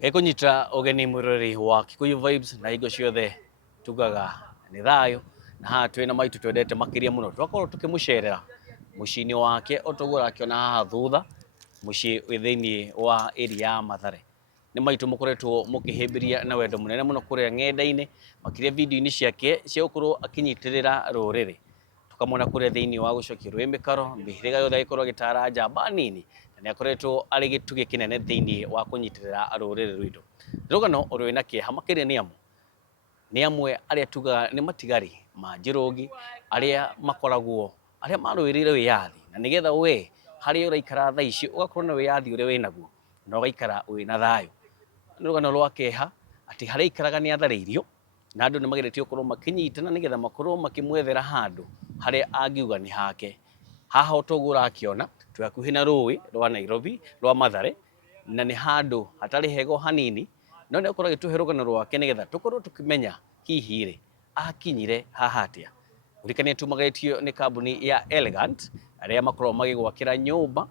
Gikunyita ugeni mwirori wa Kikuyu Vibes na higo ciothe tugaga ni thayo na haha twina maitu twendete makiria muno twakorwo tukimucerera muciini wake otogora akiona haha thutha mucii wi thiini wa area ya Mathare. Ni maitu mukoretwo mukihimbiria na wendo munene muno kuria ng'enda-ini makiria video-ini ciake cia gukorwo akinyitirira ruriri tukamona kuria thiini wa gucokia rwimikaro mihiriga yothe agikorwo agitara njamba nini na ni akoretwo ari gitugi kinene thiini wa kunyitirira ruriri rwitu. Rugano uri na kieha makiria ni amwe aria tugaga ni matigari ma Njirungi aria makoragwo aria marwirire wiyathi na nigetha we haria uraikara thaa ici ugakorwo na wiyathi uria winaguo na ugaikara wina thayo. Ni rugano rwa kieha ati haria ikaraga ni athariirio na andu ni mageretie gukorwo makinyitana nigetha makorwo makimwethera handu haria angiuga ni hake. Haha otogora akiona twi hakuhi na rũĩ rwa Nairobi rwa Mathare na ni handu hatari hego hanini no ni akorwo agituhe rugano rwake nigetha tukorwo tukimenya hihi ri akinyire haha atia. Urikanie tumagaitio ni kambuni ya Elegant aria makorwo magigwakira nyumba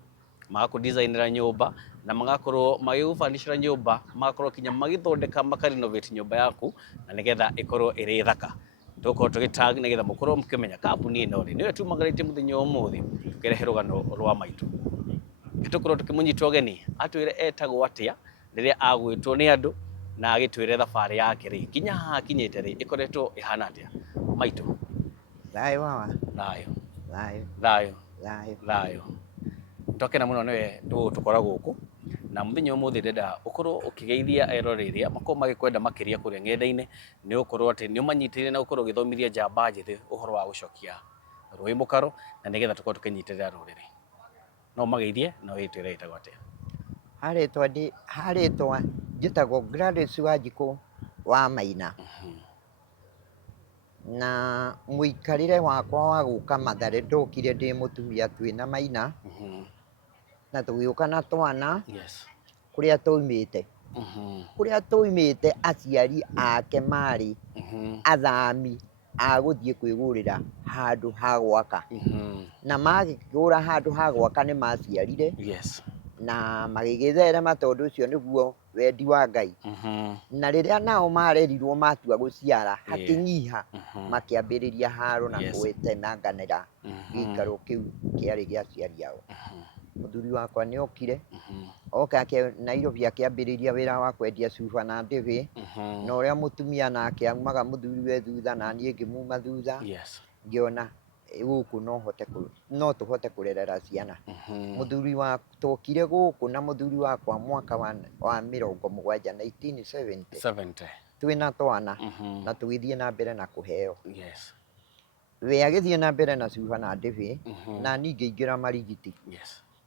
magaku designera nyumba na magakorwo magigufurnishira nyumba magakorwo kinya magithondeka makarenovate nyumba yaku na nigetha ikorwo iri thaka. Tukorwo tugitag nigetha mukorwo mukimenya kambuni ino ri niwe tumagaritie muthenya umuthi tukirehe rugano rwa maitu. Tukorwo tukimunyita ugeni atwire etagwo atia riria agwitwo ni andu na agitwire thabari yake ri kinya haha kinyite ri ikoretwo ihana atia maitu. Thayo wawa Thayo thayo thayo thayo thayo tokena muno niwe tukora guku na muthenya umuthi ndenda ukorwo ukigeithia eroriria makorwo magikwenda makiria kuria ng'enda-ini ni ukorwo ati ni umanyitire na ukorwo ugithomithia njamba njithi uhoro wa gucokia rwimukaro na nigetha tukorwo tukinyitirira ruriri. No mageithie na witwire itagwo atia? haritwa njitagwo Gladys Wanjiku wa Maina. Na muikarire wakwa wa guka Mathare ndokire ndi mutumia twina Maina na tugiuka na twana kuria tuimite. Kuria tuimite aciari ake mari athami a guthie kwigurira handu ha gwaka na magikigura handu ha gwaka ni maciarire na magigitherema tondu ucio niguo wendi wa Ngai. Na riria nao marerirwo matua guciara hakinyiha makiambiriria haro na gwetemanganira gikaro kiu kiari gia aciari ao. Muthuri wakwa ni okire oka Nairobi akiambiriria wira wa kwendia cuba na ndivi na uria mutumia nake aumaga muthuriwe thutha na nie ngimuma thutha ngiona guku no tuhote kurerera ciana. Muthuri wa tokire guku na muthuri wakwa mwaka wa 1970 twina twana na tugithie na mbere na kuheo. We agithie na mbere na cuba na ndivi na ni ngiingira marigiti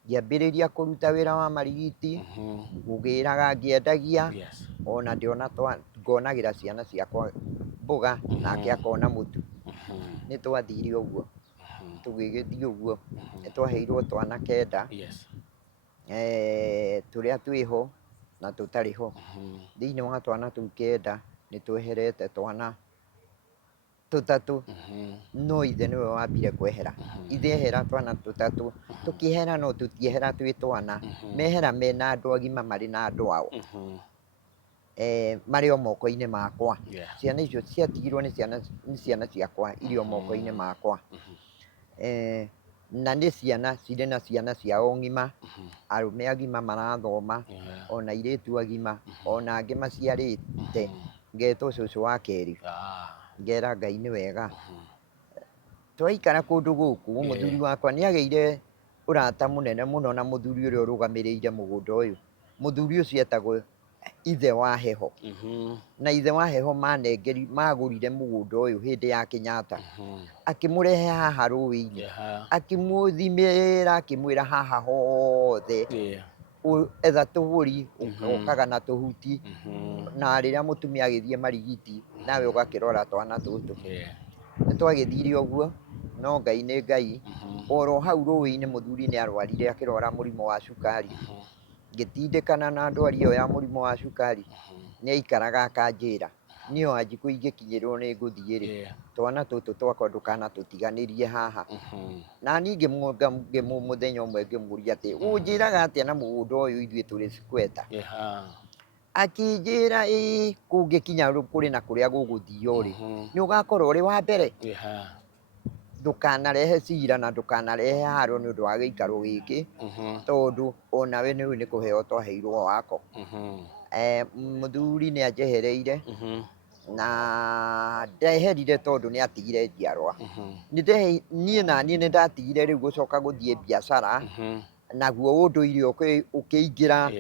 ngiambiriria kuruta wira wa marigiti ngugiraga ngiendagia ona ndiona ngonagira ciana ciakwa mboga nake akona mutu. Ni twathire uguo tugigithie uguo ni twaheirwo twana 9 turia twiho na tutariho. Thiini wa twana tuu 9 ni tweherete twana 3 no ithe niwe wambire kwehera. Ithe ehera twana 3 tukihera no tutiehera twi twana mehera mena andu agima mari na andu ao mari o moko-ini makwa. Ciana icio ciatigirwo ni ciana ciakwa iri o moko-ini makwa. Na ni ciana ciri na ciana ciao ng'ima arume agima marathoma ona iritu agima ona angi maciarite ngetwo cucu wa keri ngera Ngai ni wega. Twaikara kundu guku muthuri wakwa ni ageire urata munene muno na muthuri uria urugamirire mugunda uyu. Muthuri ucio etagwo ithe wa Heho na ithe wa Heho magurire mugunda uyu hindi ya Kenyatta akimurehe haha rũĩ-ini akimuthimira akimwira haha hothe etha tũgũri ũkaga na tũhuti na rĩrĩa mũtumia agĩthiĩ marigiti nawe ũgakĩrora twana tũtũ. Nĩ twagĩthire ũguo no Ngai nĩ Ngai. Oro hau rũĩ-inĩ muthuri nĩ arwarire akĩrwara mũrimũ wa cukari ngĩtindĩkana na ndwari ĩyo ya mũrimũ wa cukari. Nĩ aikaraga akanjĩra niĩ Wanjiku ingĩkinyĩrwo nĩ ngũthiĩ rĩ twana tũtũ twakwa ndũkanatũtiganĩrie haha. Na niĩ muthenya ũmwe ngĩmũria atĩ ũnjĩraga atĩa na mũgũnda ũyũ ithuĩ tũrĩ Squatter. Akinjĩra kũngĩkinya kũrĩ na kũrĩa gũgũthiio rĩ, nĩ ũgakorwo ũrĩ wa mbere. Ndũkanarehe cira na ndũkanarehe haro nĩ ũndũ wa gĩikaro gĩkĩ, tondũ onawe nĩũĩ nĩ kũheo twaheirwo wako. Mũthuri nĩ anjehereire na ndeherire tondũ nĩ atigire njiarwa. Niĩ naniĩ nĩ ndatigire rĩu gũcoka gũthiĩ biacara, naguo ũndũire ũkĩingĩra,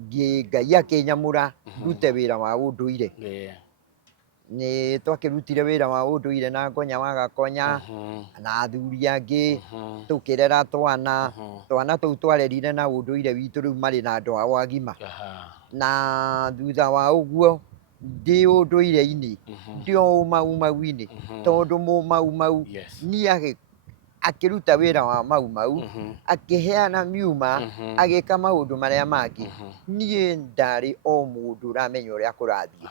Ngai akĩnyamũra ndute wĩra wa ũndũire. Nĩ twakĩrutire wĩra wa ũndũire na Ngonya wa Gakonya na athuri angĩ, tũkĩrera twana. Twana tũu twarerire na ũndũire witũ rĩu marĩ na andũ ao agima. Na thutha wa ũguo ndĩ ũndũire-inĩ, ndĩ o ũmaumau-inĩ, tondũ mũmaumau niĩ akĩruta wĩra wa maumau, akĩheana miuma, agĩka maũndũ marĩa mangĩ. Niĩ ndarĩ o mũndũ ũramenya ũrĩa kũrathiĩ.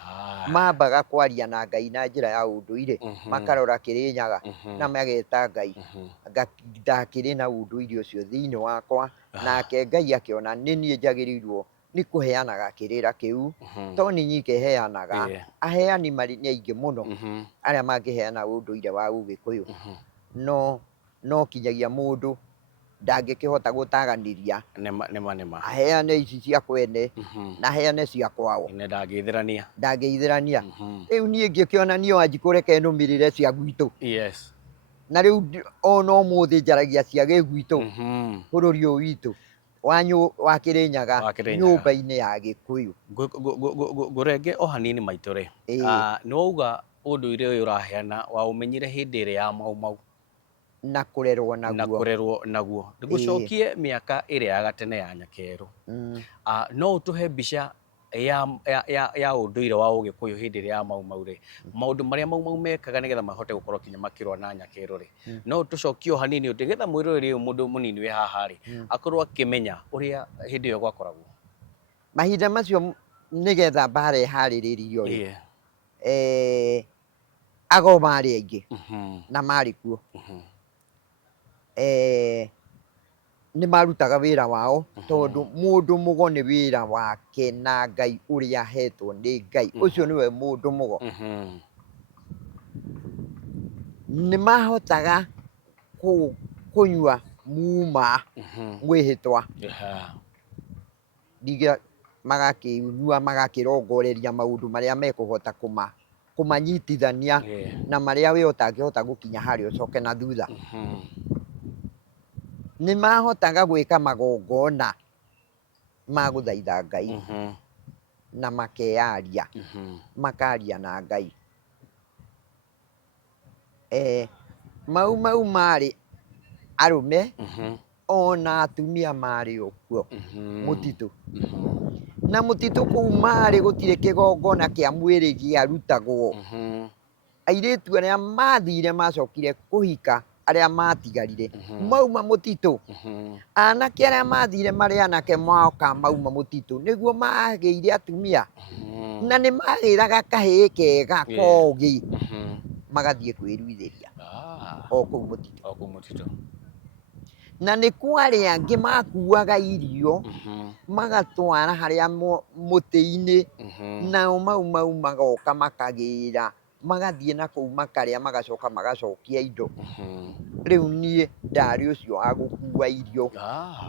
Mambaga kwaria na Ngai na njĩra ya ũndũire, makarora Kĩrĩnyaga na mageta Ngai. Ndakĩrĩ na ũndũire ũcio thĩinĩ wakwa, nake Ngai akĩona nĩ niĩ njagĩrĩirwo nĩ kũheanaga kĩrĩra kĩu, to niĩ nyike heanaga, aheani nĩ aingĩ mũno arĩa mangĩheana ũndũire wa Ũgĩkũyũ. No kinyagia mũndũ ndangĩkĩhota gũtaganĩria aheane ici cia kwene na aheane cia kwao, ndangĩithĩrania. Rĩu niĩ ngĩkĩona Wanjikũ reke nũmĩrĩre cia gwitũ, na rĩu ona ũmũthĩ njaragia cia gĩgwitũ bũrũri ũyũ witũ wa Kĩrĩnyaga, nyũmba-inĩ ya Gĩkũyũ. Ngũrenge o hanini maitũ rĩ, nĩ wauga ũndũire ũyũ ũraheana waũmenyire hĩndĩ ĩrĩa ya maumau na kũrerwo naguo. Ngũcokie mĩaka ĩrĩa ya gatene ya Nyakerũ, no ũtũhe mbica ya ũndũire wa Ũgĩkũyũ hĩndĩ ĩrĩa ya maumau rĩ, maũndũ marĩa maumau mekaga nĩgetha mahote gũkorwo kinya makĩrũa na Nyakerũ rĩ, no tũcokie o hanini nĩgetha mwĩroreri ũyũ mũndũ mũnini wĩ haha rĩ akorwo akĩmenya ũrĩa hĩndĩ ĩyo gwakoragwo. Mahinda macio nĩgetha mbara ĩharĩrĩrio rĩ, Ago marĩ aingĩ na marĩ kuo, nĩ marutaga wĩra wao, tondũ mũndũ mũgo nĩ wĩra wake na Ngai ũrĩa ahetwo nĩ Ngai, ũcio nĩwe mũndũ mũgo. Nĩ mahotaga kũnyua muma mwĩhĩtwa, magakĩnyua magakĩrongoreria maũndũ marĩa mekũhota kũmanyitithania na marĩa we ũtangĩhota gũkinya harĩa ũcoke na thutha. Nĩ mahotaga gwĩka magongona ma gũthaitha Ngai na makeyaria, makaria na Ngai. Mau marĩ arũme ona atumia marĩ okuo mũtitũ, na mũtitũ kũu marĩ gũtirĩ kĩgongona kĩa mwĩrĩ gĩarutagwo. Airĩtu arĩa mathire macokire kũhika arĩa matigarire mauma mũtitũ, anake arĩa mathire marĩ anake moka mauma mũtitũ nĩguo magĩire atumia, na nĩ magĩraga kahĩĩ kega kogĩ magathiĩ kwĩruithĩria o kũu mũtitũ. Na nĩ kwarĩ angĩ makuaga irio magatwara harĩa mũtĩ-inĩ, nao mau magoka makagĩra magathiĩ na kũu makarĩa magacoka magacokia indo. Rĩu niĩ ndarĩ ũcio wa gũkua irio,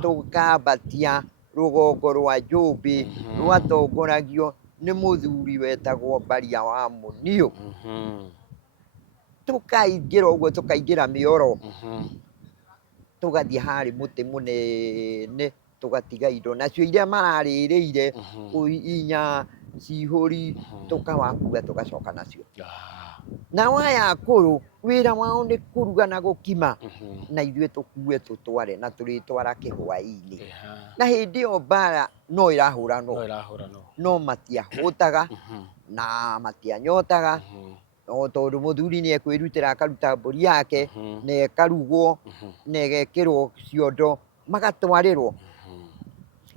tũkambatia rũgongo rwa Njũmbĩ rwatongoragio nĩ mũthuri wetagwo Mbaria wa Mũniũ, tũkaingĩra ũguo tũkaingĩra mĩoro, tũgathiĩ harĩ mũtĩ mũnene tũgatiga indo, nacio iria mararĩrĩire inya cihũri tũkawakua tũgacoka nacio. Nao aya akũrũ wĩra wao nĩ kũruga na gũkima, na ithuĩ tũkue tũtware na tũrĩtwara kĩhũa-inĩ. Na hĩndĩ ĩyo mbara no ĩrahũranwo, no matiahũtaga na matianyotaga, tondũ mũthuri nĩ ekwĩrutĩra akaruta mbũri yake na ĩkarugwo na ĩgekĩrwo ciondo magatwarĩrwo.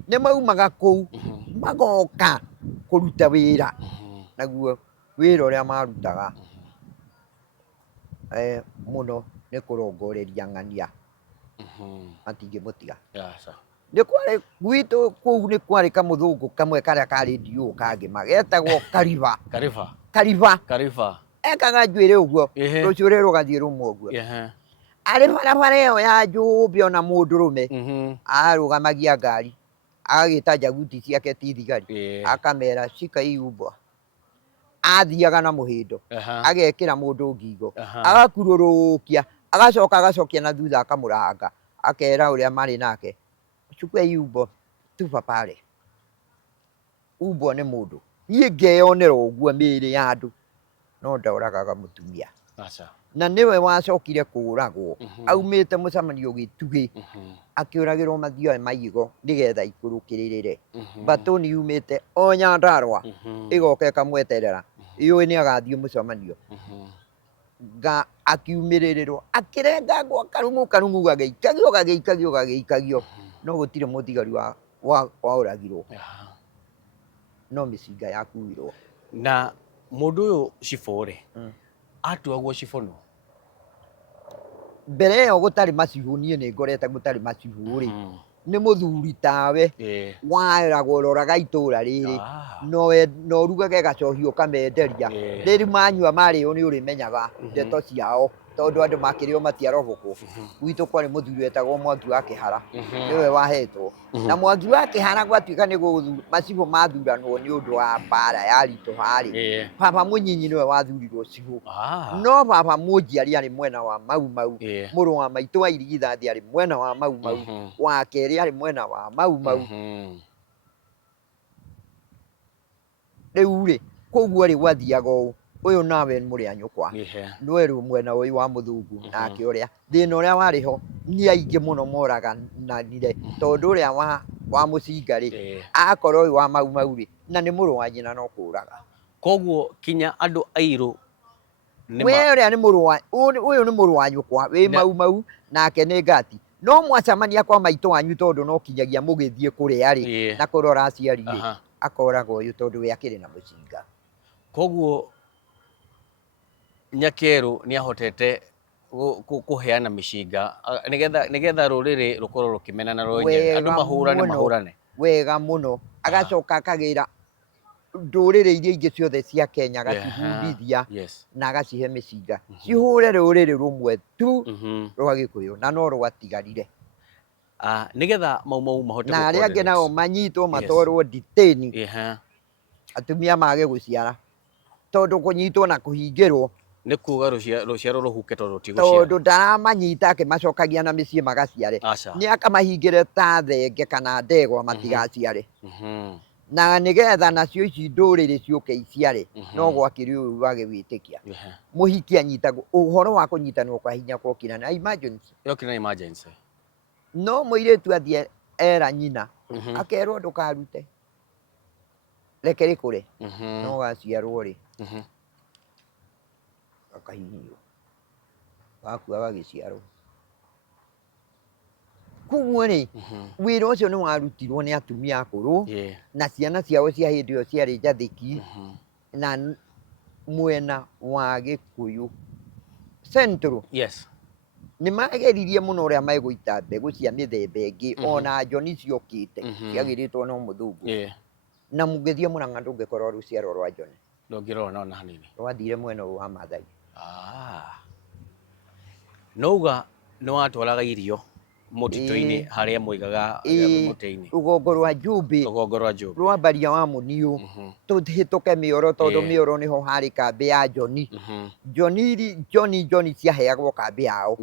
Nĩ maumaga kũu magoka kũruta wĩra, naguo wĩra ũrĩa marutaga mũno nĩ kũrongoreria ng'ania, matingĩmũtiga. nä kwarä gwitå kåu nä kwarä kamå kamwe karä a karä ndiå kangä magetagwo kariba Kariba ekaga njuä rä å guo rå cio rä rå gathiä rå mwe å guo arä barabara ä yo ya njå mbä ona må ndå rå me arå gamagia ngari agagä ta njaguti ciake ti thigari akamera cika iumbwa athiaga na må hä ndo agekä ra må ndå ngingo agakurå rå kia agacokia na thutha akamå ranga akera å rä a marä nake chukua iumbo tu papare umbo nä må ndå niä ngeyonera å guo mä rä ya andå no ndoragaga må tumia na nä we wacokire kå ragwo aumä te må camanio gä tugä akä å ragä rwo mathioe maigo nä getha ikå rå kä rä rä re mbatåni yumä te o Nyandarua ä goka ĩkamweterera iå nä agathiä må camanio nga akiumä rä rä rwo akä rengangwo akarungå gagäikagio no gå tirä må thigari wa å ragirwo no mä cinga yakuirwo na må ndå å yå cibå rä atuagwo cibå no mbere ä yo gå tarä macibå niä nä ngorete gå tarä macibå rä nä må thuri tawe waragwo roraga itå ra rä rä no rugage gacohi å kamenderia rä ri manyua marä o nä å rä menyaga ndeto ciao tondå andå makä rä o matiarobokwo gwitå kwarä må thuri wetagwo Mwangi wa kä hara nä we wahetwo na Mwangi wa kä hara gwatuä ka nä macibå mathuranwo nä å ndå wa mbara ya ritå harä baba må nyinyi nä we wathurirwo cibå no baba må njiari arä mwena wa mau må rå wa maitå wa irigithathi arä mwena wa mau wa kerä arä mwena wa mau rä u rä koguo rä gwathiaga å å yå nawe må rä a nyåkwa nä werå mwena å yå wa må thungu nake å rä a thä na å rä a warä ho nä aingä må no moraganire tondå å rä a wa må cinga rä akorwo å yå wa mau rä na nä må rå wa nyina no kå raga koguo kinya andå airå we å rä a nä må rå wa å yå nä må rå wa nyåkwa wä mau nake nä ngati no mwacamania kwa maitå wanyu tondå no kinyagia må gä thiä kå rä a rä na kå rora aciari rä akoragwo å yå tondå we akä rä na må cinga koguo Nyakeru nä ahotete kå heana mä cinga nä getha rå rä rä rå korwo rå kä menana rwenyewe andå mahårane wega må no agacoka akagä ra ndå rä rä iria ingä ciothe cia Kenya agacibundithia na agacihe mä cinga cihå re rå rä rä rå mwe tu rwa gä kå yå na no rwatigarire nä getha mau mahote na arä angä nao manyitwo matwarwo nditĩni atumia mage gå ciara tondå kå nyitwo na kå hingä rwo nä kuga rũciaro rũhuke tondũ tigũciara tondũ ndaramanyita akĩmacokagia na mĩciĩ magaciare nĩ akamahingĩre ta thenge kana ndegwa matigaciare na nĩgetha nacio ici ndũrĩrĩ ciũke iciare no gwakĩrĩ ũyũ wage wĩtĩkia mũhiki anyitagwo ũhoro wa kũnyitanwo kwa hinya kwokĩra na emergency no mũirĩtu athiĩ era nyina akerwo ndũkarute reke rĩkũre no gaciarwo rĩ akahinyio wakua gagĩciarwo koguo rĩ wĩra ũcio nĩ warutirwo nĩ atumia akũrũ na ciana ciao cia hĩndĩ ĩyo ciarĩ njathĩki na mwena wa Gĩkũyũ Central nĩ mageririe mũno ũrĩa megũita mbegũ cia mĩthemba ĩngĩ ona njoni ciokĩte ciagĩrĩtwo no mũthũngũ na mũngĩthiĩ Mũrang'a ndũngĩkora rũciaro rwa njoni ndũngĩrona ona hanini rwathire mwena ũyũ wa Maathai nouga nĩ watwaraga irio mũtitũ-inĩ harĩa mũigaga mũtĩ-inĩ rũgongo rwa Njũmbĩ rwa Mbaria wa Mũniũ tũhĩtũke Mĩoro tondũ Mĩoro nĩho harĩ kambĩ ya njoni njoni ciaheagwo kambĩ yao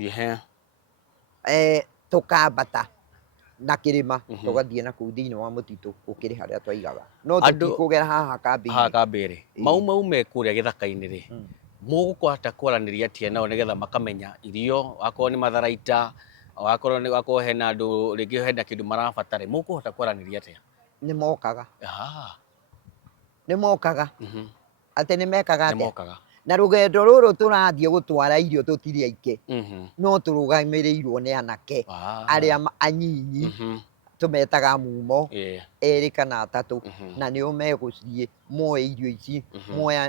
tũkambata na kĩrĩma tũgathiĩ na kũu thĩinĩ wa mũtitũ gũkĩrĩ harĩa twaigaga no tũtikũgera haha kambĩ-inĩ mau me kũrĩa gĩthaka-inĩ rĩ mũgũkũhota kwaranĩria atĩa nao nĩgetha makamenya irio akorwo nĩ matharaita akorwo hena andũ rĩngĩ hena kĩndũ marabatara mũkũhota kwaranĩria atĩa nĩ mokaga atĩ nĩ mekaga atĩa na rũgendo rũrũ tũrathiĩ gũtwara irio tũtirĩ aingĩ no tũrũgamĩrĩirwo nĩ anake arĩa anyinyi tũmetaga mumo erĩ kana atatũ na nĩo megũthiĩ moe irio ici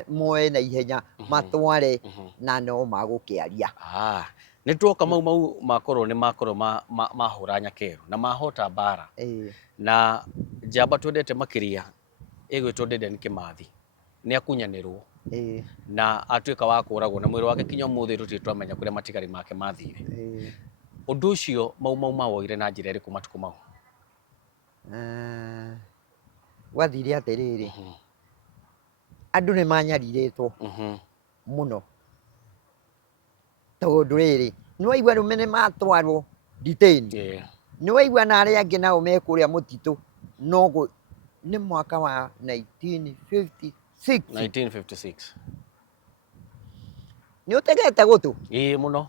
moe na ihenya matware na no magũkĩaria nĩ tuoka mau makorwo nĩ makorwo mahũra Nyakeru na mahota mbara na njamba twendete makĩria ĩgwĩtwo Dedan Kĩmathi nĩ akunyanĩrwo na atuĩka wa kũragwo na mwĩrĩ wake kinya ũmũthĩ tũtirĩ twamenya kũrĩa matigari make mathire. Ũndũ ũcio mau mawoire na njĩra ĩrĩkũ matukũ mau? Gwathire atĩrĩrĩ, andũ nĩ manyarirĩtwo mũno tondũ rĩrĩ nĩwaigua rĩmwe nĩ matwarwo detained, nĩwaigua na arĩa angĩ nao me kũrĩa mũtitũ, no nĩ mwaka wa 1956 nĩ ũtegete gũtũ mũno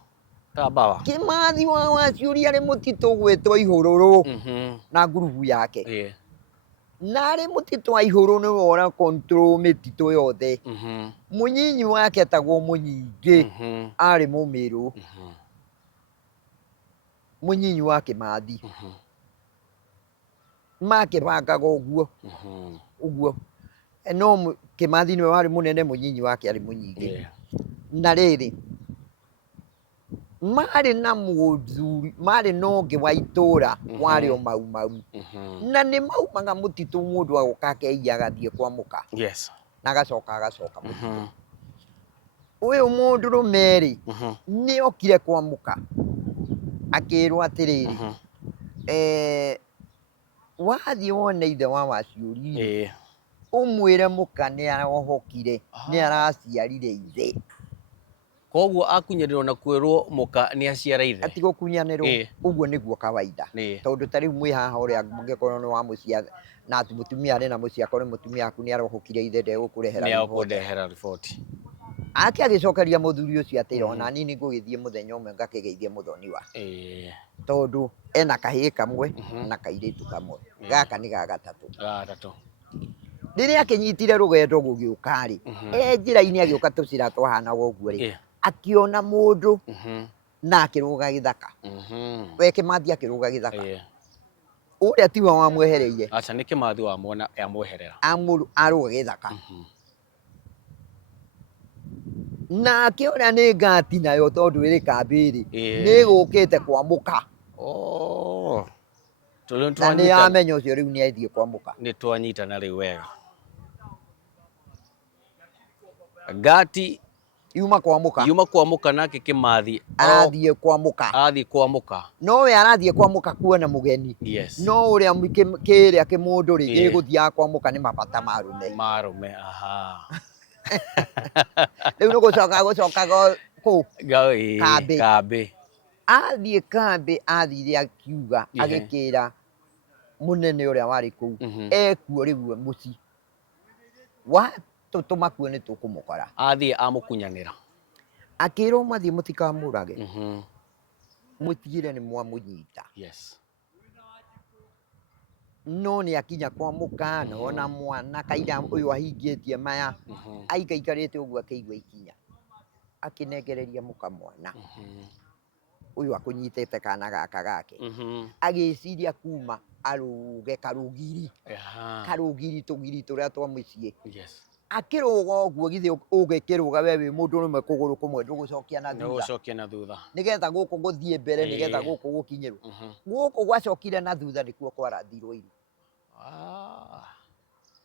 Tabawa Kĩmathi waciũria arĩ mũtitũ gwĩtwo Ihũrũrũ na ngurubu yake na arĩ mũtitũ wa Ihũrũrũ nĩ wora control mĩtitũ yothe. Mũnyinyi wake etagwo Mũnyingĩ arĩ Mũmĩrũ, mũnyinyi wa Kĩmathi makĩbangaga ũguo no Kĩmathi nĩwe warĩ mũnene, mũnyinyi wake arĩ Mũnyingĩ. Na rĩrĩ marĩ na mũthuri, marĩ na ũngĩ wa itũra warĩ o mau na nĩ maumaga mũtitũ mũndũ agoka akeiya agathiĩ kwamũka na agacoka mũtitũ. Ũyũ mũndũrũme rĩ nĩ okire kwamũka akĩrwo atĩrĩrĩ, wathiĩ wone ithe wa Waciũri ũmwĩre mũka nĩ arohokire, nĩ araciarire ithe. Koguo akunyanĩrwo na kwĩrwo mũka nĩ aciara ithe? Atigwo kunyanĩrwo, ũguo nĩguo kawaida, tondũ ta rĩu mwĩ haha ũrĩa mũngĩkorwo nĩ wa mũciĩ na mũtumia arĩ na mũciĩ akorwo mũtumia waku nĩ arohokire ithe ndegũkũrehera riboti. Ake agĩcokeria mũthuri ũcio atĩra ona nini ngũgĩthiĩ mũthenya ũmwe ngakĩgeithie mũthoni wa, tondũ ena kahĩĩ kamwe na kairĩtu kamwe, gaka nĩ ga gatatũ. Rĩrĩa akĩnyitire rũgendo gũgĩũka rĩ, njĩra-inĩ agĩũka tũcĩra twahanaga ũguo rĩ, akĩona mũndũ na akĩrũga gĩthaka, we Kĩmathi akĩrũga gĩthaka. Ũrĩa tiwe wamwehereire, aca nĩ Kĩmathi amweherera, arũga gĩthaka. Nake ũrĩa nĩ ngati nayo tondũ ĩrĩ kambĩ rĩ, nĩ gũkĩte kwamũka na nĩ yamenya ũcio rĩu nĩ athiĩ kwamũka. Nĩ twanyitana rĩu wega. Ngati yuma kwamũka nake Kĩmathi arathiĩ kwamũka, no we arathiĩ kwamũka kuona mũgeni, no ũrĩa kĩrĩa kĩmũndũ rĩ gĩgũthiaga kwamũka nĩ mabata marume. Rĩu nĩ gũcokaga kũ kambĩ. Athiĩ kambĩ, athire akiuga agĩkĩra mũnene ũrĩa warĩ kũu ekuo rĩu mũciĩ, watũtũma kuo nĩ tũkũmũkora. Athiĩ amũkunyanĩra, akĩrwo mathiĩ mũtikamũrage, mũtigĩre nĩ mwamũnyita. No nĩ akinya kwamũka na ona mwana kaira ũyũ ahingĩtie maya aikarĩte ũguo akĩigua ikinya, akĩnengereria mũka mwana ũyũ akũnyitĩte kana gaka gake, agĩciria kuma arũge karũgiri tũgiri tũrĩa twa mũciĩ. Akĩrũga ũguo githĩ ũgĩkĩrũga we wĩ mũndũrũme kũgũrũ kũmwe ndũgũcokia na thutha, nĩgetha gũkũ gũthiĩ mbere, nĩgetha gũkũ gũkinyĩrwo. Gũkũ gwacokire na thutha nĩkuo kwarathirwo iru.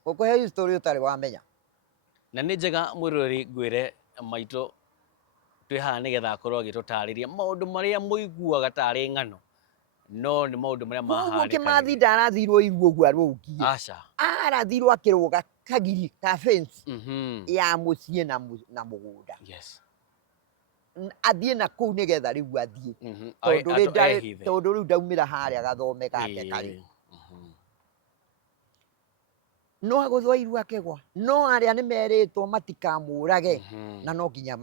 Gũkũhe history ũtarĩ wamenya. Na nĩ njega mwĩroreri ngwĩre maitũ twĩ haha nĩgetha akorwo agĩtũtarĩria maũndũ marĩa mũiguaga tarĩ ng'ano, no nĩ maũndũ marĩa mahanĩkaga. Koguo Kĩmathi ndarathirwo iru ũguo arũngiĩ, arathirwo akĩrũga kagiri ka fence ya mũciĩ na mũgũnda, athiĩ na kũu nĩgetha rĩu athiĩ, tondũ rĩu ndaumĩra harĩa gathome gake karĩ. No agũthwo iru akĩgwa, no arĩa nĩ merĩtwo matikamũrage na no nginya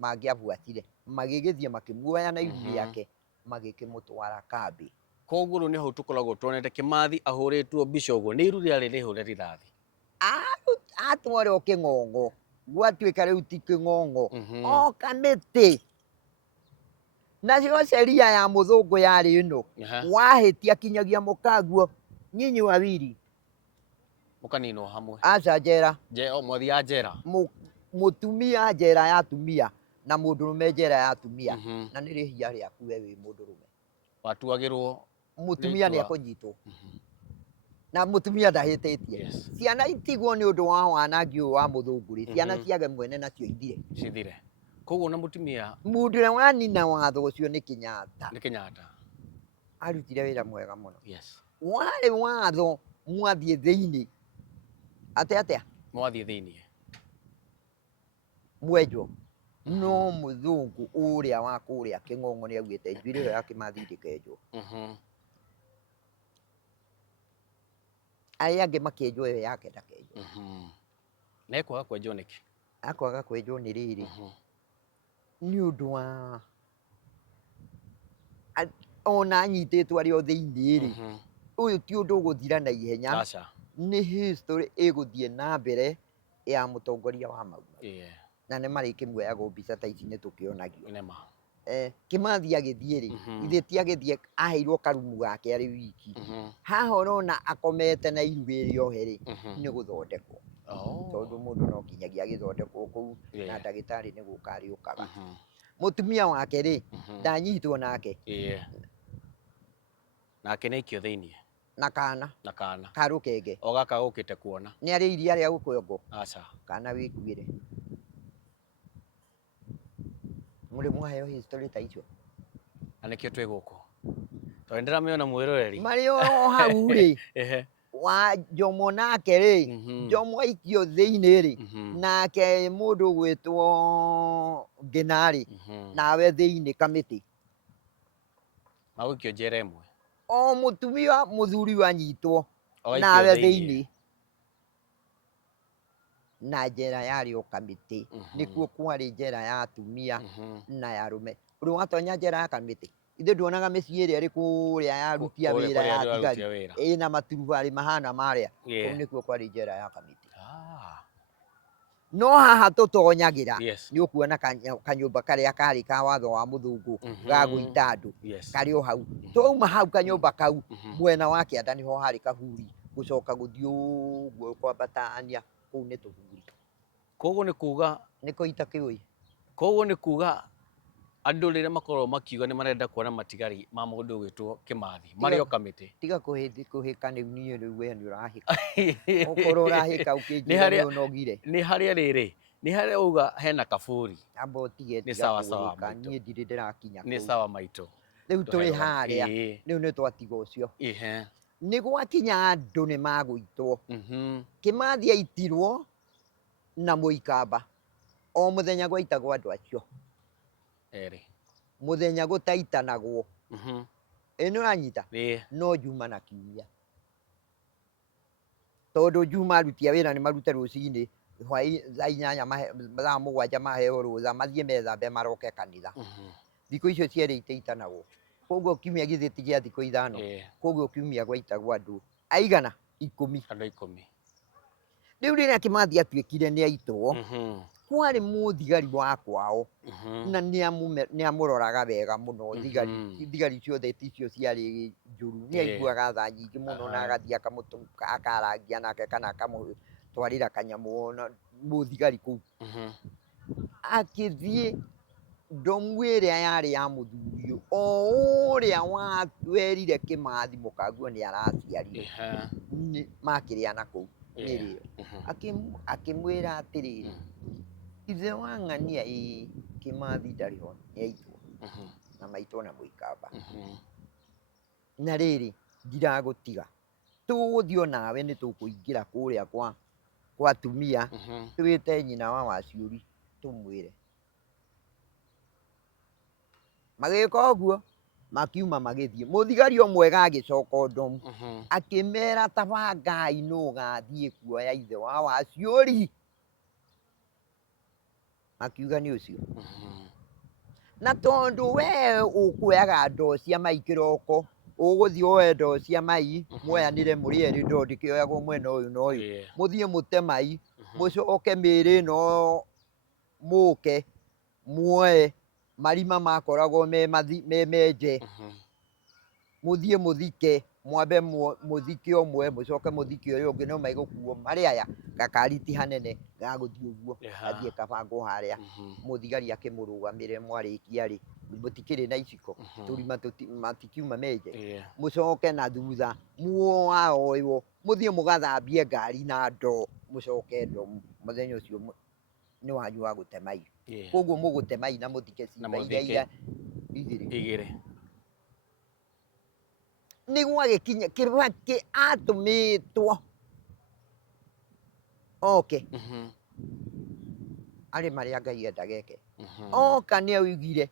mangĩabuatire, magĩgĩthiĩ makĩmuoya na iru rĩake magĩkĩmũtwara kambĩ. Koguo rĩu nĩ hau tũkoragwo tuonete Kĩmathi ahũrĩtwo mbica ũguo, nĩ iru rĩarĩ rĩhũre rithathi. Atwarwo Kĩng'ong'o, gwatuĩka rĩu ti Kĩng'ong'o, o Kamĩtĩ. Nacio sheria ya mũthũngũ yarĩ ĩno, wahĩtia kinyagia mũkaguo nyinyi wawili mũkaninwo hamwe, aca njera, mwathiaga njera, mũtumia njera ya atumia na mũndũrũme njera ya atumia na nĩ rĩhia rĩaku we wĩ mũndũrũme watuagĩrwo mũtumia nĩ ekũnyitwo na mũtumia ndahĩtĩtie ciana itigwo nĩ ũndũ wa wanangi ũyũ wa mũthũngũ ciana ciage mwene nacio cithire koguo na mũtumia mũndũ ũrĩa wanina watho ũcio nĩ Kenyatta arutire wĩra mwega mũno warĩ watho mwathiĩ thĩinĩ atĩa mwathiĩ thĩinĩ mwenjwo no mũthũngũ ũrĩa wa kũrĩa Kĩng'ong'o nĩ augĩte njuĩrĩ ĩyo ya Kĩmathi ndĩkenjwo arĩa angĩ makĩenjwo ĩyo yake ndakenjwo na ekwaga kwenjwo nĩkĩ akwaga kwenjwo nĩ rĩrĩ nĩ ũndũ wa ona anyitĩtwo arĩ o thĩinĩ rĩ ũyũ ti ũndũ ũgũthira na ihenya nĩ history ĩgũthiĩ na mbere ya mũtongoria wa mau na nĩ marĩkĩmuoyagwo mbica ta ici nĩ tũkĩonagio Kĩmathi agĩthiĩ rĩ ithe ti agĩthiĩ aheirwo karumu gake arĩ wiki haha ũrona akomete na iruga rĩohe rĩ nĩ gũthondekwo tondũ mũndũ no nginyagia agĩthondekwo kũu na ndagĩtarĩ nĩ gũka arĩũkaga mũtumia wake rĩ ndanyitwo nake nake nĩ ikio thĩinĩ na kana karũkenge o gaka gũkĩte kuona nĩ arĩ iria rĩa gũkũyongo kana wĩkuire mũrĩ mwaheo history ta icio na nĩkĩo twĩ gũkũ tondũ ndĩramĩona mwĩroreri marĩ o hau rĩ wa Jomo nake rĩ Jomo aikio thĩinĩ rĩ nake mũndũ gwĩtwo Ngina rĩ nawe thĩinĩ kamĩtĩ magũikio njera ĩmwe o mũtumia mũthuri wanyitwo nawe thĩinĩ na njera yarĩ o kamĩtĩ nĩkuo kwarĩ njera ya atumia na ya arũme ũrĩ watonya njera ya kamĩtĩ ithe nduonaga mĩciĩ ĩrĩa ĩrĩ kũrĩa ya aruti a wĩra ya thigari ĩna maturubarĩ mahana marĩa kũu nĩkuo kwarĩ njera ya kamĩtĩ no haha tũtonyagĩra nĩ ũkuona kanyũmba karĩa karĩ ka watho wa mũthũngũ ga gũita andũ karĩ o hau twauma hau kanyũmba kau mwena wa kĩanda nĩho harĩ kahuri gũcoka gũthiĩ ũguo kwambatania kũu nĩ tũhuri koguo nĩ kuga nĩ kũita kĩũi koguo nĩ kuga andũ rĩrĩa makorwo makiuga nĩ marenda kuona matigari ma mũndũ ũgwĩtwo Kĩmathi marĩ o kamĩtĩ tiga kũhĩka nĩ niĩ rĩu we nĩ ũrahĩka ũkorwo ũrahĩka ũkĩnjĩra nĩ ũnogire nĩ harĩa rĩrĩ nĩ harĩa uga hena kaburi amba ũtige nĩ sawa sawa niĩ ndirĩ ndĩrakinya nĩ sawa maitũ rĩu tũrĩ harĩa rĩu nĩ twatiga ũcio nĩ gwakinya andũ nĩ magũitwo Kĩmathi aitirwo na mũikamba o mũthenya gwaitagwo andũ acio mũthenya gũtaitanagwo ĩno ũranyita no Juma na Kiumia tondũ Juma aruti a wĩra nĩ marute rũcinĩ thaa 8 thaa 7 maheo rũtha mathiĩ methambe maroke kanitha thikũ icio cierĩ itaitanagwo koguo Kiumia githĩ ti gĩa thikũ ithano koguo Kiumia gwaitagwo andũ aigana 10 andũ 10 rĩu rĩrĩa Kĩmathi atuĩkire nĩ aitwo kwarĩ mũthigari wa kwao na nĩ amũroraga wega mũno thigari ciothe ticio ciarĩ njũru nĩ aiguaga tha nyingĩ mũno na agathiĩ akarangia nake kana akamũtwarĩra kanyamũ mũthigari kũu akĩthiĩ ndomu ĩrĩa yarĩ ya mũthuri o ũrĩa werire Kĩmathi mũkaguo nĩ araciarire makĩrĩa na kũu nĩrĩo akĩmwĩra atĩrĩrĩ ithe wa ng'ania Kĩmathi ndarĩ ho nĩ aitwo na maitwo na mũikamba na rĩrĩ ndiragũtiga tũgũthiĩ o nawe nĩ tũkũingĩra kũrĩa kwa atumia twĩte nyina wa Waciũri tũmwĩre magĩka ũguo makiuma magĩthiĩ mũthigari o mwega agĩcoka o ndomu akĩmera tabangai nũ ũgathiĩ kuoya ithe wa Waciũri akiuga nĩ ũcio na tondũ we ũkuoyaga ndoo cia mai kĩroko ũgũthiĩ woe ndoo cia mai mwoyanĩre mũrĩ erĩ ndoo ndĩkĩoyagwo mwena ũyũ na ũyũ mũthiĩ mũte mai mũcoke mĩrĩ ĩno mũke muoe marima makoragwo me menje mũthiĩ mũthike mwambe muthiki omwe mucoke muthiki uyu ungi no maigukuo mari aya gakariti hanene gaguthii uguo gathie kabango haria muthigari akimurugamire mwarikia ri mutikiri na iciko turima matikiuma meje mucoke na thutha muoa oyo muthie mugathambie ngari na ndo mucoke ndo muthenya ucio ni wanyu wa gutemai koguo mugutemai na muthike cimba iria igiri niguo agikinya Kibaki atumitwo oke ari maria Ngai enda geke oka ni augire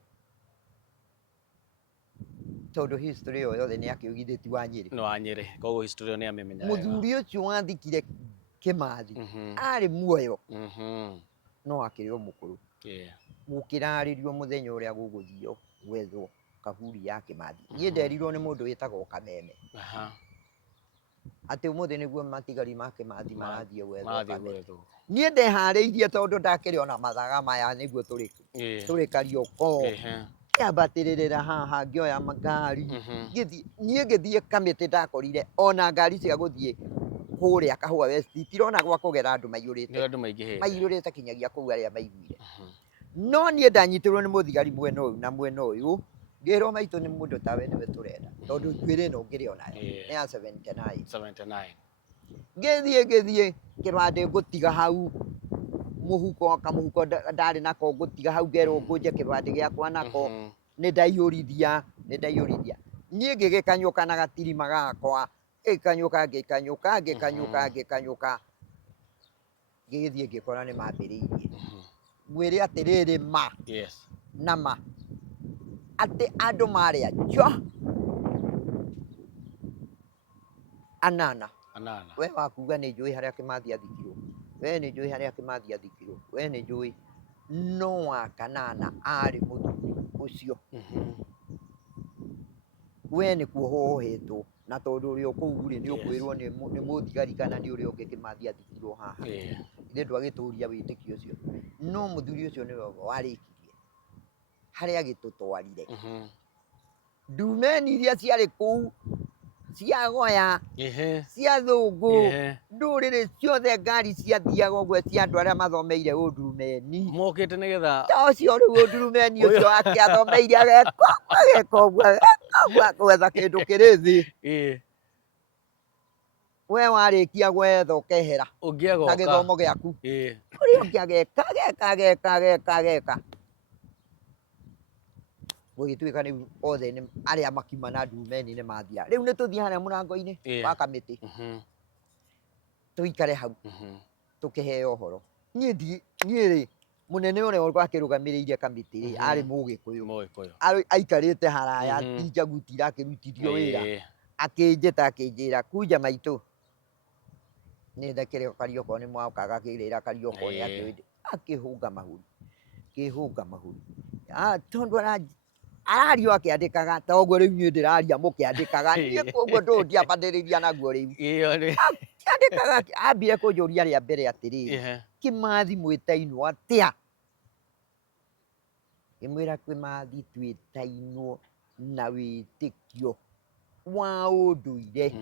tondu history yo yothe ni akiugire ti wa Nyeri no Nyeri koguo history ni amemenya muthuri ucio wathikire Kimathi ari muoyo no akiri o mukuru mukiraririo muthenya uria guguthio gwethwo kaburi ya Kimathi nie nderirwo ni mundu witagwo Kameme ati umuthi niguo matigari ma Kimathi marathie gwethwo nie ndehariirie tondu ndakiri ona mathaga maya niguo turi Karioko kiambatirira haha ngioya ngari nie ngithie kamiti ndakorire ona ngari cia guthie kuria Kahua West tirona gwa kugera andu maiyurite kinyagia kuu aria maiguire no nie ndanyitirwo ni muthigari mwena uyu na mwena uyu ngirwo maitu ni mundu tawe niwe turenda tondu twire no ngiri onayo ni ya 79 ngithie kibande ngutiga hau muhuko kamuhuko ndari nako ngutiga hau ngerwo ngunje kibande giakwa nako ni ndaiyurithia nie ngigikanyuka na gatirima gakwa ngikanyuka ngigithie ngikora ni mambiriirie mwire atiriri ma nama ati andu maria anana we wakuga ni njui haria Kimathi athikirwo we ni njui haria Kimathi athikirwo we ni njui no wa kanana ari muthuri ucio we ni kuhohetwo na tondu uri kuu ri ni ukwirwo ni muthigari kana ni uri ungi Kimathi athikirwo haha ithe ndwagituria witikio ucio no muthuri ucio ni warikirie haria gitutwarire ndumeni iria ciari kuu cia goya cia thungu nduriri ciothe ngari ciathiaga uguo cia andu aria mathomeire undurumeni mokite nigetha ucio riu undurumeni ucio akiathomeire ageka uguo gwetha kindu kiri thi we warikia gwetha ukehera na githomo giaku uria ungi ageka gugituika ni othe ni aria makima na ndumeni ni mathia riu ni tuthie haria murango-ini wa kamiti tuikare hau tukiheo horo nie ri munene uria wakirugamiriire kamiti ri ari mugikuyu aikarite haraya tinjagutira akirutithio wira akinjira kuja maitu ni ndakire Karioko ni mwakaga kirira Karioko ni akihunga mahuri tondu arario akiandikaga toguo riu nie ndiraria mukiandikaga nie koguo ndundiambandiriria naguo riu akiandikaga ambire kunjuria ria mbere atiriri Kimathi mwitainwo atia imwira Kimathi twitainwo na witikio wa unduire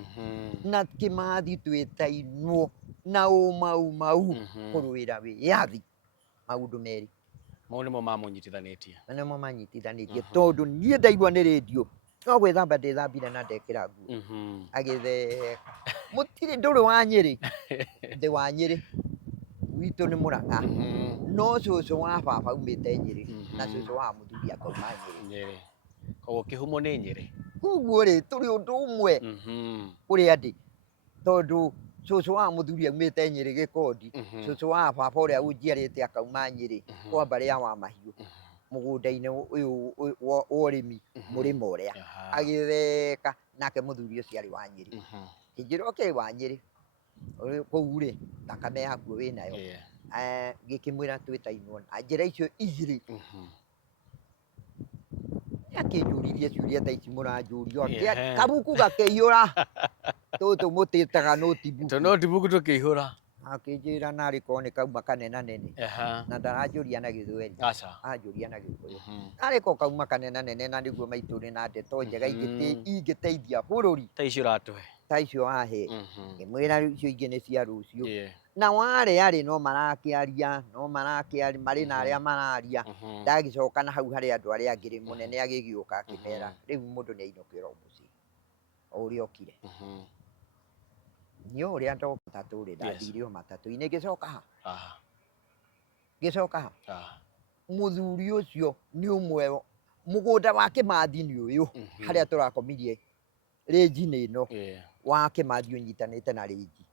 na Kimathi twitainwo na umau kuruira wiathi maundu meri maundu mamunyitithanitie nimo manyitithanitie tondu nie ndaigua ni radio no gwithamba ndithambire na ndekira nguo agitheka mutiri nduri wa Nyeri ndi wa Nyeri witu ni Murang'a no cucu wa baba umite Nyeri na cucu wa muthuri akauma Nyeri koguo kihumo ni Nyeri koguo ri turi undu umwe uri andi tondu cucu wa muthuri aumite Nyeri Gikondi cucu wa baba uria unjiarite akauma Nyeri kwa baria wa mahiu mugunda-ini uyu wa urimi murima uria agitheka nake muthuri ucio ari wa Nyeri kinjira kiri wa Nyeri kou ri thakame yaku winayo ngikimwira twitainwo na njira icio igiri akinjuririe ciuria ta ici muranjuria kabuku gakeiyura tutu mutitaga notebook notebook tukihura akĩnjĩra narĩ korwo nĩ kauma kanena nene na ndaranjũria na Gĩthweri, anjũria na Gĩkũyũ. Narĩ korwo kauma kanena nene na nĩguo maitũ ũrĩ na ndeto njega ingĩteithia bũrũri ta icio ũratũhe, ta icio wahe, ngĩmwĩra icio ingĩ nĩ cia rũciũ. Na warĩ no marakĩaria marĩ na arĩa mararia. Ndagĩcoka na hau harĩ andũ arĩa angĩ mũnene agĩgĩũka akĩmera rĩu mũndũ nĩ ainũkĩra o mũciĩ o ũrĩa okire. Niĩ ũrĩa ndoka tũrĩ ndathire o matatũ-inĩ ngĩcoka ha mũthuri ũcio nĩ ũmwe mũgũnda wa Kĩmathi nĩ ũyũ harĩa tũrakomirie rĩnji-inĩ ĩno wa Kĩmathi ũnyitanĩte na rĩnji.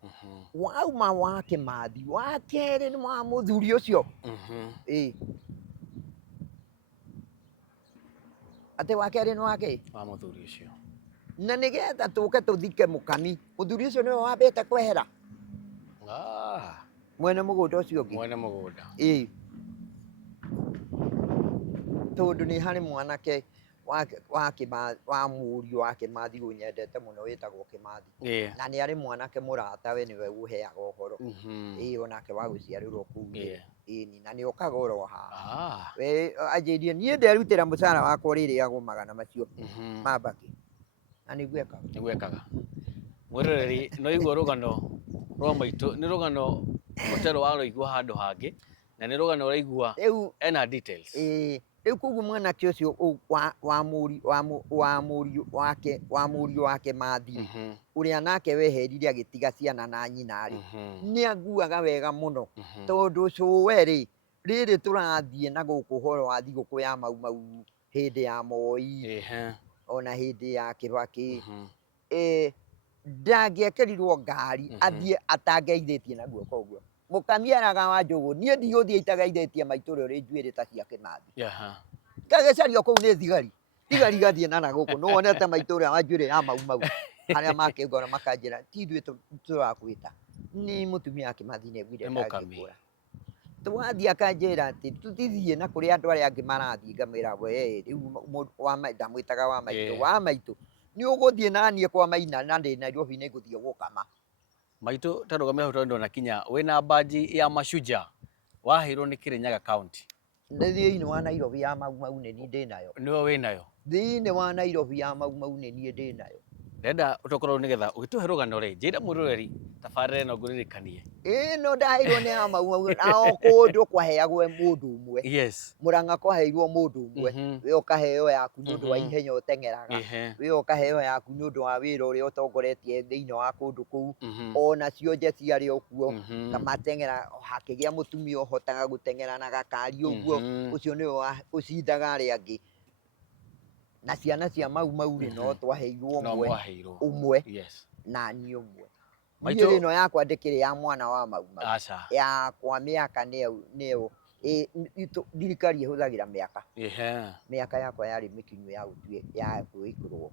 Wauma wa Kĩmathi wa kerĩ nĩ wa mũthuri ũcio atĩ wa kerĩ nĩ wake wa mũthuri ũcio, na nĩgetha tũke tũthike mũkami mũthuri ũcio nĩwe wambĩte kwehera mwene mũgũnda ũcio ũngĩ, mwene mũgũnda tondũ nĩ harĩ mwanake wa mũriũ wa Kĩmathi ũnyendete mũno wĩtagwo Kĩmathi, na nĩ arĩ mwanake mũratawe nĩwe ũheaga ũhoro onake wa gũciarĩrwo kũu na nĩ okaga oro haha. We anjĩrire niĩ nderutĩra mũcara wakwa ũrĩrĩagwo magana macio ma mbaki na nĩguo ekaga. Mwĩroreri no igua rũgano rwa maitũ, nĩ rũgano ũtarĩ warũigua handũ hangĩ na nĩ rũgano ũraigua ena details. Rĩu koguo mwanake ũcio wa mũriũ wa Kĩmathi ũrĩa nake weherire agĩtiga ciana na nyina rĩ, nĩ aguaga wega mũno tondũ cũwe rĩ, rĩrĩ tũrathiĩ na gũkũ ũhoro wa thigũkũ ya Maumau hĩndĩ ya Moi ona hĩndĩ ya Kĩbakĩ, ndangĩekĩrirwo ngari athiĩ atangeithĩtie na guoko ũguo. Mũkami eraga Wanjũgũ niĩ ndigũthiĩ itageithĩtie maitũ ũrĩa ũrĩ njuĩrĩ ta cia Kĩmathi. Ngagĩcario kũu nĩ thigari gathiĩ na gũkũ nĩ wonete maitũ ũrĩa wa njuĩrĩ ya Maumau harĩa makĩngora makanjĩra ti ithuĩ tũrakwĩta, nĩ mũtumia wa Kĩmathi nĩ aiguire ndangĩkũra. Twathiĩ akanjĩra atĩ tũtithiĩ na kũrĩa andũ arĩa angĩ marathiĩ, ngamwĩra we rĩu ndamwĩtaga wa maitũ nĩ ũgũthiĩ naniĩ kwa Maina na ndĩ Nairobi nĩ ngũthiĩ gũkama. Maitũ tarũgamia hau tondũ ndona kinya wĩna baji ya Mashujaa waheirwo nĩ Kirinyaga County. Thĩinĩ wa Nairobi ya Maumau nĩ niĩ ndĩ nayo. Nĩwe wĩnayo? Thĩinĩ wa Nairobi ya Maumau nĩ niĩ ndĩ nayo. Ndenda ũtokorwo nĩgetha ũgĩtũhe rũgano rĩ, njĩra mũroreri tabarĩra ĩno ngũririkanie. Ĩno ndaheirwo nĩ ya Maumau na o kũndũ kwaheagwo mũndũ ũmwe. Mũrang'a kwaheirwo mũndũ ũmwe, we ũkaheo yaku nĩ ũndũ wa ihenya ũteng'eraga, we ũkaheo yaku nĩ ũndũ wa wĩra ũrĩa ũtongoretie thĩinĩ wa kũndũ kũu, ona cionje ciarĩ o kuo mateng'era, hakĩgĩa mũtumia ũhotaga gũteng'era na gakari ũguo, ũcio nĩwe ũcindaga arĩa angĩ. Na ciana cia Maumau rĩ no twaheirwo ũmwe na niĩ ũmwe. Niĩ ĩno yakwa ndĩkĩrĩ ya mwana wa Maumau, yakwa mĩaka nĩyo thirikari ĩhũthagĩra mĩaka yakwa yarĩ mĩkinyu ya gwĩkĩrwo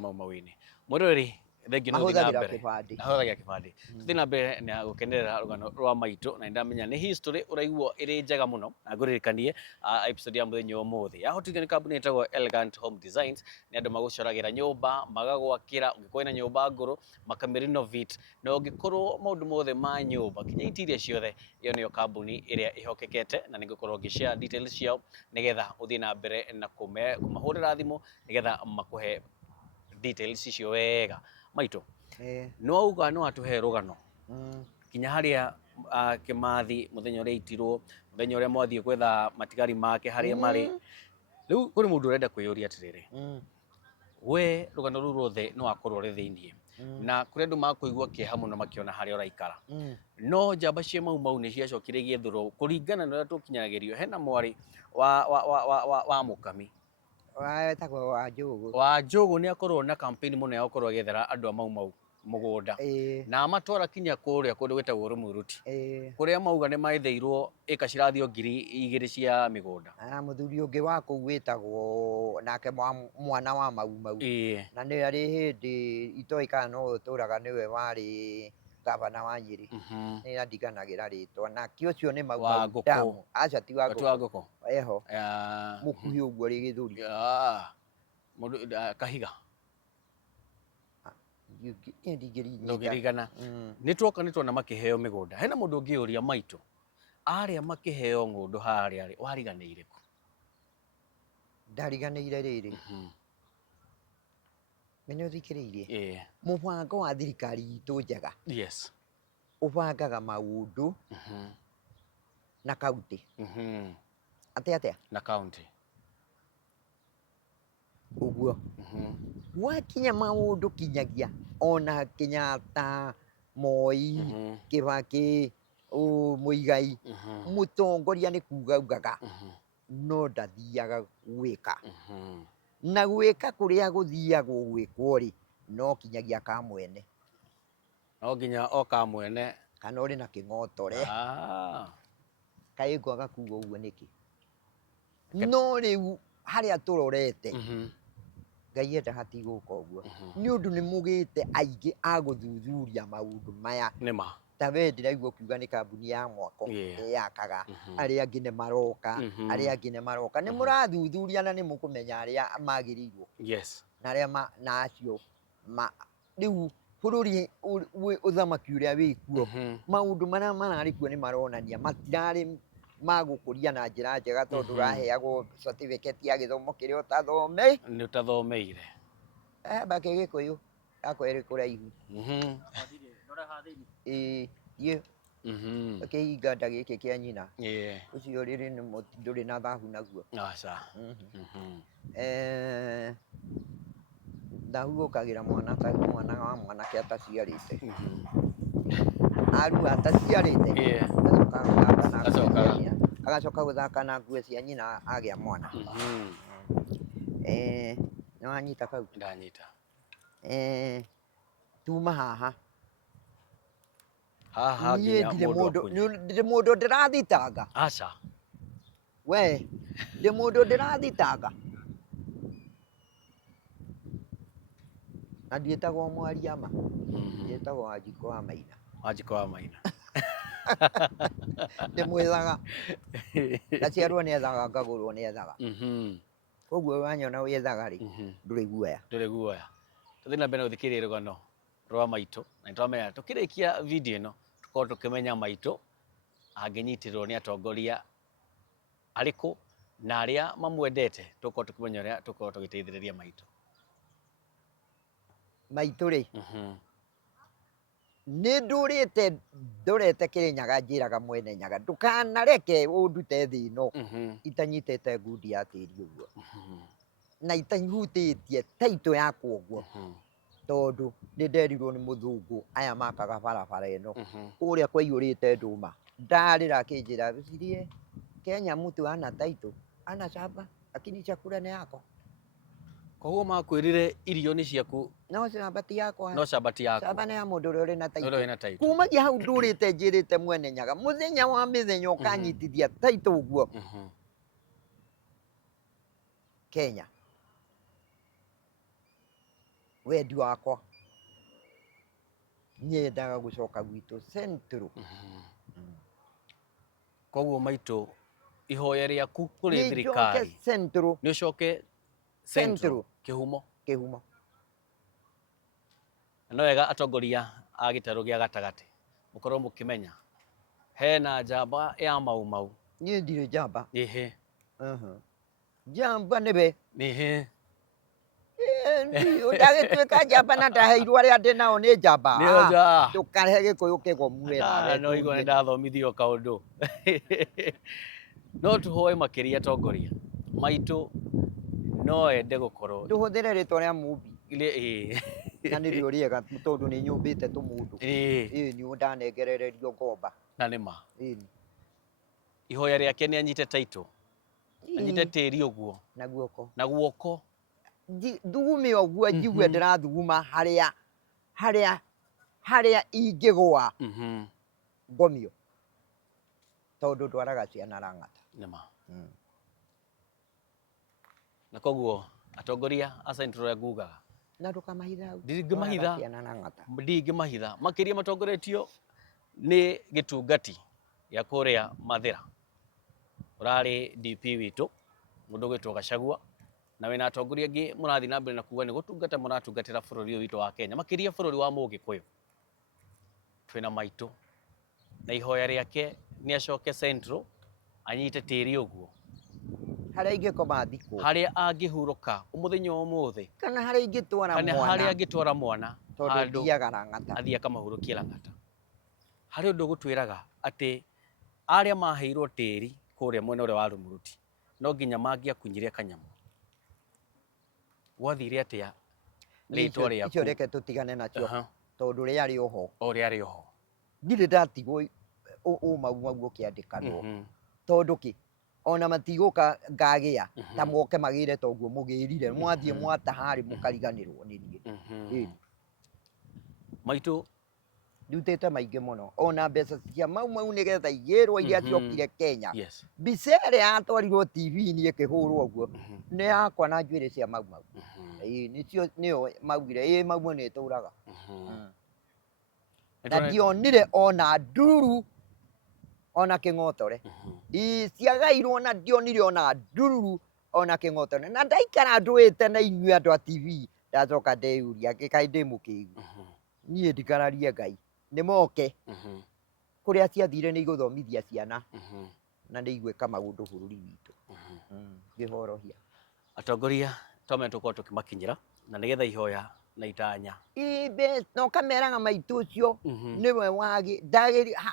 Maumau-inĩ. Mwĩroreri thengiũ nĩ ũthiĩ na mbere, ahũthagĩra kĩbandĩ. Tũthiĩ na mbere na gũkenerera rũgano rwa maitũ na nĩndamenya nĩ history ũraigua ĩrĩ njega mũno na ngũririkanie episode ya mũthenya ũmũthĩ yahotithio nĩ kambuni ĩtagwo Elegant Home Designs. Nĩ andũ magũcoragĩra nyũmba, magagwakĩra, ũngĩkorwo na nyũmba ngũrũ makamĩ renovate, na ũngĩkorwo maũndũ mothe ma nyũmba kinya interior ciothe, ĩyo nĩyo kambuni ĩrĩa ĩhokekete na nĩngũkorwo ngĩ-share details ciao nĩgetha ũthiĩ na mbere na kũmahũrĩra thimũ nĩgetha makũhe details icio wega. Maitũ, nĩ wauga nĩ watũhe rũgano kinya harĩa Kĩmathi mũthenya ũrĩa aitirwo, mũthenya ũrĩa mwathiĩ gwetha matigari make harĩa marĩ. Rĩu kũrĩ mũndũ ũrenda kwĩyũria atĩrĩrĩ, we rũgano rũu rwothe no akorwo rĩ thĩinĩ na kũrĩ andũ makũigua kĩeha mũno makĩona harĩa ũraikara, no njamba cia Maumau nĩ ciacokire igĩethũrwo kũringana na ũrĩa tũkinyagĩrio. Hena mwarĩ wa mũkami wetagwo Wanjũgũ nĩ akorwo na campaign mũno ya gũkorwo agĩethera andũ a Maumau mũgũnda na amatwara kinya kũrĩa kũndũ gwĩtagwo Rũmũruti, kũrĩa mauga nĩ maetheirwo ĩka cirathiĩ 2,000 cia mĩgũnda. Mũthuri ũngĩ wa kũu wĩtagwo nake mwana wa Maumau, na nĩ arĩ hĩndĩ itoĩ kana no ũtũraga nĩwe warĩ gavana wa Nyĩrĩ, nĩ andiganagĩra rĩtwa, nake ũcio nĩ Maumau damu, aca ti Wangũkũ, eho mũkuhĩ ũguo rĩ gĩthũri Kahiga ndũngĩririkana nĩ tuoka nĩ tuona makĩheo mĩgũnda. Hena mũndũ ũngĩũria maitũ, arĩa makĩheo ng'ũndũ harĩa rĩ, wariganĩire kũ? Ndariganĩire rĩrĩ, nĩ ũthikĩrĩirie mũbango wa thirikari itũ njega ũbangaga maũndũ na kaunti atĩa na kaunti ũguo. Gwakinya maũndũ kinyagia ona Kenyatta, Moi, Kibaki, Muigai, mũtongoria nĩ kuuga augaga no ndathiaga gwĩka, na gwĩka kũrĩa gũthiagwo gwĩkwo rĩ no kinyagia ka mwene, no nginya o ka mwene kana ũrĩ na kĩng'otore. Kaĩ ngwaga kuuga ũguo nĩkĩ? No rĩu harĩa tũrorete Ngai enda hatigũka ũguo, nĩ ũndũ nĩ mũgĩte aingĩ a gũthuthuria maũndũ maya. Nĩma ta we ndĩraigua kiuga nĩ kambuni ya mwako yakaga, arĩa angĩ nĩ maroka, arĩa angĩ nĩ maroka. Nĩ mũrathuthuria na nĩ mũkũmenya arĩa magĩrĩirwo na arĩa na acio rĩu bũrũri ũthamaki ũrĩa wĩkuo, maũndũ marĩa mararĩ kuo nĩ maronania matirarĩ magũkũria na njĩra njega, tondũ ũraheagwo certificate ya gĩthomo kĩrĩa nĩ ũtathomeire. Mbake Gĩkũyũ yakwa ĩrĩ kũraihu kĩhinga gĩkĩ kĩa nyina ũcio rĩrĩ ndũrĩ na thahu naguo. Thahu ũkagĩra mwana ta mwana wa mwanake ataciarĩte, arua ataciarĩte agacoka gũthaka na nguo cia nyina agĩa mwana. Nĩ wanyita kau? Ndanyita. Tuma haha nginya ndĩ mũndũ ndĩrathitanga. Aca We ndĩ mũndũ ndĩrathitanga na ndiĩtagwo Mwariama, ndiĩtagwo Wanjikũ wa Maina. Wanjikũ wa Maina ndĩ mwĩthaga, ndaciarwo nĩ ethaga ngagũrwo nĩ ethaga. Koguo wanyona wĩthaga rĩ ndũrĩ guoya. Ndũrĩ guoya. Tũthiĩ na mbere na gũthikĩrĩria rũgano rwa maitũ, na nĩtwamenya tũkĩrĩkia video ĩno tũkorwo tũkĩmenya maitũ angĩnyitĩrĩrwo nĩ atongoria arĩkũ na arĩa mamwendete, tũkorwo tũkĩmenya ũrĩa tũkorwo tũgĩteithĩrĩria maitũ. Maitũ rĩ nĩ ndũrĩte Kĩrĩnyaga, njĩraga mwene Nyaga ndũkanareke ũndute thĩ ĩno itanyitĩte ngundi ya tĩri ũguo na itahutĩtie taitũ yakwa ũguo, tondũ nĩ nderirwo nĩ mũthũngũ aya makaga barabara ĩno kũrĩa kwaiyũrĩte ndũma, ndarĩra akĩnjĩra Bicirie, Kenya mtu ana taitũ ana shamba lakini chakula ni yako. Koguo makwĩrire irio nĩ ciaku no shamba ti yakwa, no shamba ti yaku, shamba nĩ ya mũndũ ũrĩa ũrĩ na taitũ. Ũrĩa wĩna taitũ Kumagia hau ndũrĩte njĩrĩte mwene Nyaga mũthenya wa mĩthenya ũkanyitithia taitũ ũguo. Kenya wendi wakwa nyendaga gũcoka gwitũ Central. Koguo maitũ ihoya rĩaku kũrĩ thirikari nĩ ũcoke Central kĩhumo. No wega atongoria a gĩtarũ gĩa gatagatĩ mũkorwo mũkĩmenya hena njamba ya Mau. Niĩ ndirĩ njamba. Njamba nĩwe ndagĩtuĩka njamba na ndaheirwo arĩa ndĩ nao nĩ njamba. Ndũkahe Gĩkũyũ kĩgomu wĩra. No igua nĩ ndathomithio kaũndũ. No tũhoe makĩria atongoria maitũ no ende gũkorwo ndũhũthĩre rĩtwa rĩa mũmbi na nĩrĩo rĩega, tondũ nĩ nyũmbĩte tũmũndũ. Nĩ ndanengerererio ngomba na nĩma. Ihoya rĩake nĩ anyite taitũ, anyite tĩri ũguo na guoko thugume ũguo, njigue ndĩrathuguma harĩa ingĩgũa ngomio, tondũ ndwaraga ciana Lang'ata. Nĩma. Na koguo atongoria a Central ngugaga na ndũkamahitha hau. Ndingĩmahitha makĩria matongoretio nĩ gĩtungati gĩa kũrĩa Mathĩra, ũrarĩ DP witũ mũndũ ũgwĩtwo Gachagua, na wena atongoria angĩ mũrathiĩ na mbere na kuuga nĩ gũtungata mũratungatĩra bũrũri ũyũ witũ wa Kenya, makĩria bũrũri wa Mũgĩkũyũ. Twĩna maitũ na ihoya rĩake nĩ acoke Central anyite tĩri ũguo harĩa ingĩkoma thikũ, harĩa angĩhurũka mũthenya ũmũthĩ, kana harĩa ingĩtwara kana mwana, harĩa angĩtwara mwana tondũ thiaga Lang'ata, athiĩ akamahurũkie Lang'ata. Harĩ ũndũ ũgũtwĩraga atĩ arĩa maheirwo tĩri kũrĩa mwena ũrĩa wa Rumuruti no nginya mangĩakunyire kanyamũ. Gwathire atĩa rĩtwa rĩaku? Icio reke tũtigane nacio tondũ rĩarĩ oho, o rĩarĩ oho, ndirĩ ndatigwo ũmau ũkĩandĩkanwo tondũ kĩ ona matigũka ngagĩa ta moke magĩre ta ũguo mũgĩrire mwathiĩ mwataha rĩ mũkariganĩrwo nĩ niĩ. Maitũ ndutĩte maingĩ mũno ona mbeca cia mau nĩgetha igĩrwo iria ciokire Kenya. Mbica ĩrĩa yatwarirwo TV-inĩ ĩkĩhũrwo ũguo nĩ yakwa na njuĩrĩ cia mau. Nĩcio nĩyo maugire mau nĩ tũraga. Na ndionire ona ndururu ona kĩng'otore. Ciagairwo na ndionire ona ndururu ona kĩng'otore. Na ndaikara ndũĩte na inyuĩ andũ a TV ndacoka ndeyũria kaĩ ndĩ mũkĩgu. Niĩ ndikararie Ngai. Nĩ moke kũrĩa ciathire nĩ igũthomithia ciana na nĩ igwĩka maũndũ bũrũri witũ. Ngĩhorohia atongoria tome tũkorwo tũkĩmakinyĩra na nĩgetha ihoya na itanya. No kameraga maitũ ũcio nĩwe wagi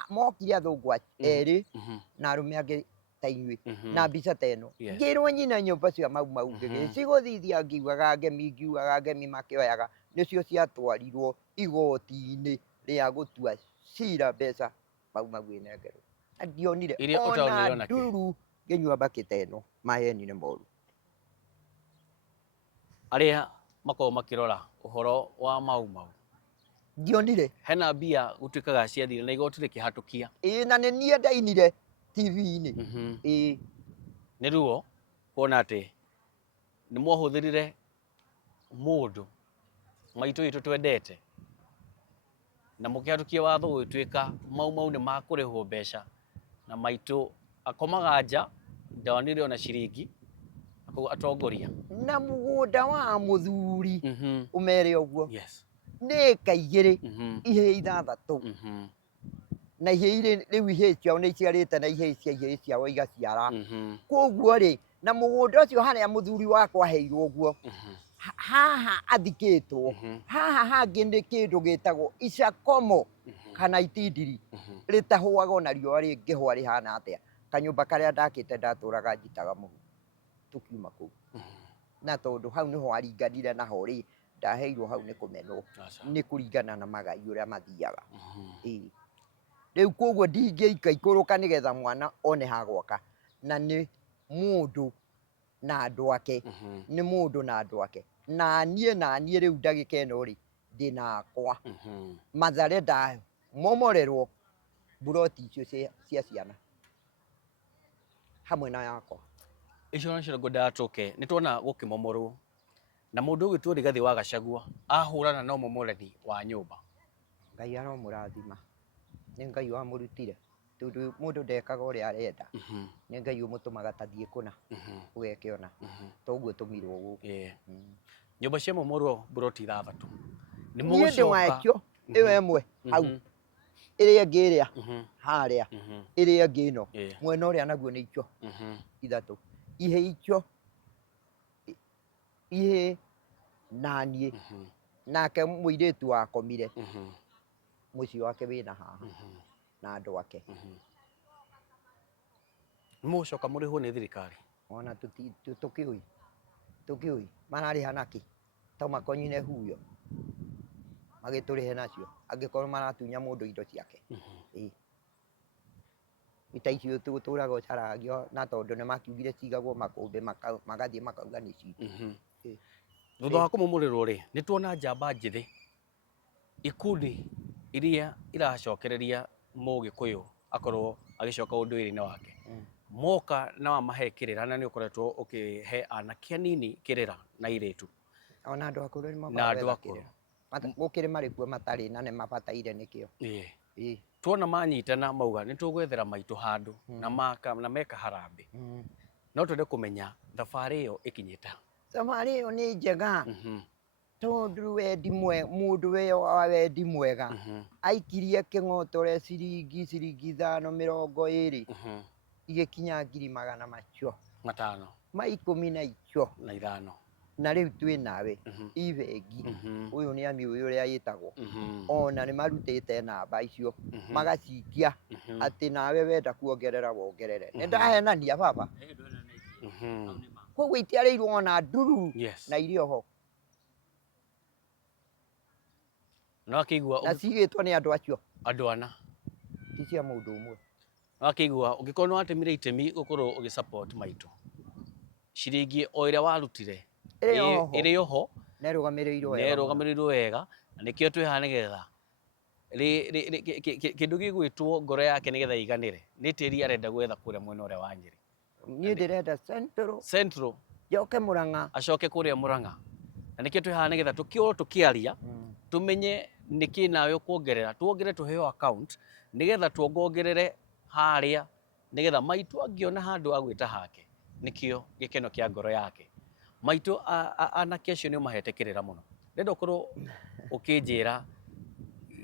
mokire athũngũ erĩ na arũme angĩ ta inyuĩ na mbica ta ĩno. Ngĩrwo nyina nyũmba cia mau cigũthithia ngiugaga ngemi makĩoyaga nĩcio ciatwarirwo igoti-inĩ rĩa gũtua cira mbeca mau ĩnengerwo. Na ndionire ona nduru ngĩnyua mbakĩta ĩno maheni nĩ moru. Arĩa makorwo makĩrora ũhoro wa mau ndionire hena mbia gũtuĩkaga ciathire na igoti rĩkĩhatũkia. Na nĩ niĩ ndainire TV-inĩ. Nĩ ruo kuona atĩ nĩ mwahũthĩrire mũndũ maitũ witũ twendete na mũkĩhatũkia watho gũgĩtuĩka mau nĩ makũrĩhwo mbeca na maitũ akomaga nja ndonire ona ciringi. Atongoria na mũgũnda wa mũthuri ũmere ũguo nĩ ĩka igĩrĩ ihĩ ithathatũ na ihĩ rĩu ihĩ ciao nĩ iciarĩte na ihĩ cia ihĩ ciao igaciara. Koguo rĩ na mũgũnda ũcio harĩa mũthuri wakwa aheirwo ũguo haha athikĩtwo haha hangĩ nĩ kĩndũ gĩtagwo icakomo kana itindiri rĩtahũaga ona riũa rĩngĩhũa rĩhana atĩa. Kanyũmba karĩa ndakĩte ndatũraga njitaga mũhu tukiuma kũu na tondũ hau nĩho aringanire naho rĩ ndaheirwo hau nĩ kũmenwo nĩ kũringana na magai ũrĩa mathiaga. Rĩu koguo ndingĩika ikũrũka nĩgetha mwana one ha gwaka na nĩ mũndũ na andũ ake nĩ mũndũ na andũ ake na niĩ rĩu ndagĩka ĩno rĩ ndĩna akwa Mathare momorerwo buroti icio cia ciana hamwe na yakwa. Icio nacio ngwendaga tũke nĩ tuona gũkĩmomorwo na mũndũ ũgĩtwo Rigathĩ wa Gachagua ahũrana na ũmomorani wa nyũmba. Ngai aromũrathima nĩ Ngai wamũrutire tondũ mũndũ ndekaga ũrĩa arenda nĩ Ngai ũmũtũmaga ta thiĩ kũna ũgekĩona toguo tũmirwo gũkũ. Nyũmba cia momorwo buroti ithathatũ nĩ mũgũcoka ĩyo ĩmwe hau ĩrĩa ĩngĩ ĩrĩa harĩa ĩrĩa ĩngĩ ĩno mwena ũrĩa naguo nĩ icio ithatũ ihĩ icio ihĩ na niĩ nake mũirĩtu wakomire mũciĩ wake wĩna haha na andũ ake. Nĩ mũgũcoka mũrĩhwo nĩ thirikari ona tũkĩũi mararĩha naki to makonyine huyo magĩtũrĩhe nacio angĩkorwo maratunya mũndũ indo ciake. Ita icio tũtũraga ũcaragio na tondũ nĩ makiugire cigagwo makũmbĩ magathiĩ makauga nĩ citũ. Thutha wa kũmomorerwo rĩ nĩ tuona njamba njĩthĩ ikundi iria iracokereria Mũgĩkũyũ akorwo agĩcoka ũndũire-inĩ wake moka na wamahe kĩrĩra na nĩ ũkoretwo ũkĩhe anake anini kĩrĩra na airĩtu ona andũ akũrũ nĩ mokaga kĩrĩra gũkĩrĩ marĩkuo matarĩ na nĩ mabataire nĩkĩo. Tuona manyitana mauga nĩ tũgwethera maitũ handũ na meka harambĩ no twende kũmenya thabarĩ ĩyo ĩkinyĩte. thabarĩ ĩyo nĩ njega tondũ mũndũ wĩyo wa wendi mwega aikirie kĩng'otore ciringi 520 igĩkinya 500 macio ma 10 na icio na ithano na rĩu twĩ nawe ibengi ũyũ nĩ ami ũyũ ũrĩa yĩtagwo ona nĩ marutĩte namba icio magacikia atĩ nawe wenda kuongerera wongerere nĩ ndahenania baba koguo itiarĩirwo ona nduru na irĩ oho no akĩigua na cigĩtwo nĩ andũ acio andũ ana ti cia mũndũ ũmwe no akĩigua ũngĩkorwo nĩ watemire itemi gũkorwo ũgĩ support Maitũ ciringi o ĩrĩa warutire ĩrĩ oho nerũgamĩrĩirwo wega na nĩkĩo twĩ haha nĩgetha kĩndũ gĩgwĩtwo ngoro yake nĩgetha iganĩre nĩ tĩri arenda gwetha kũrĩa mwena ũrĩa wa Nyĩrĩ niĩ ndĩrenda Central njoke Mũrang'a acoke kũrĩa Mũrang'a na nĩkĩo twĩ haha nĩgetha tũkorwo tũkĩaria tumenye nĩkĩ nawe ũkuongerera tuongerere tuheo account nĩgetha tuongongerere harĩa nĩgetha Maitũ angĩona handũ agwĩta hake nĩkĩo gĩkeno kĩa ngoro yake Maitũ anake acio nĩ ũmahete kĩrĩra mũno ndenda ũkorwo ũkĩnjĩra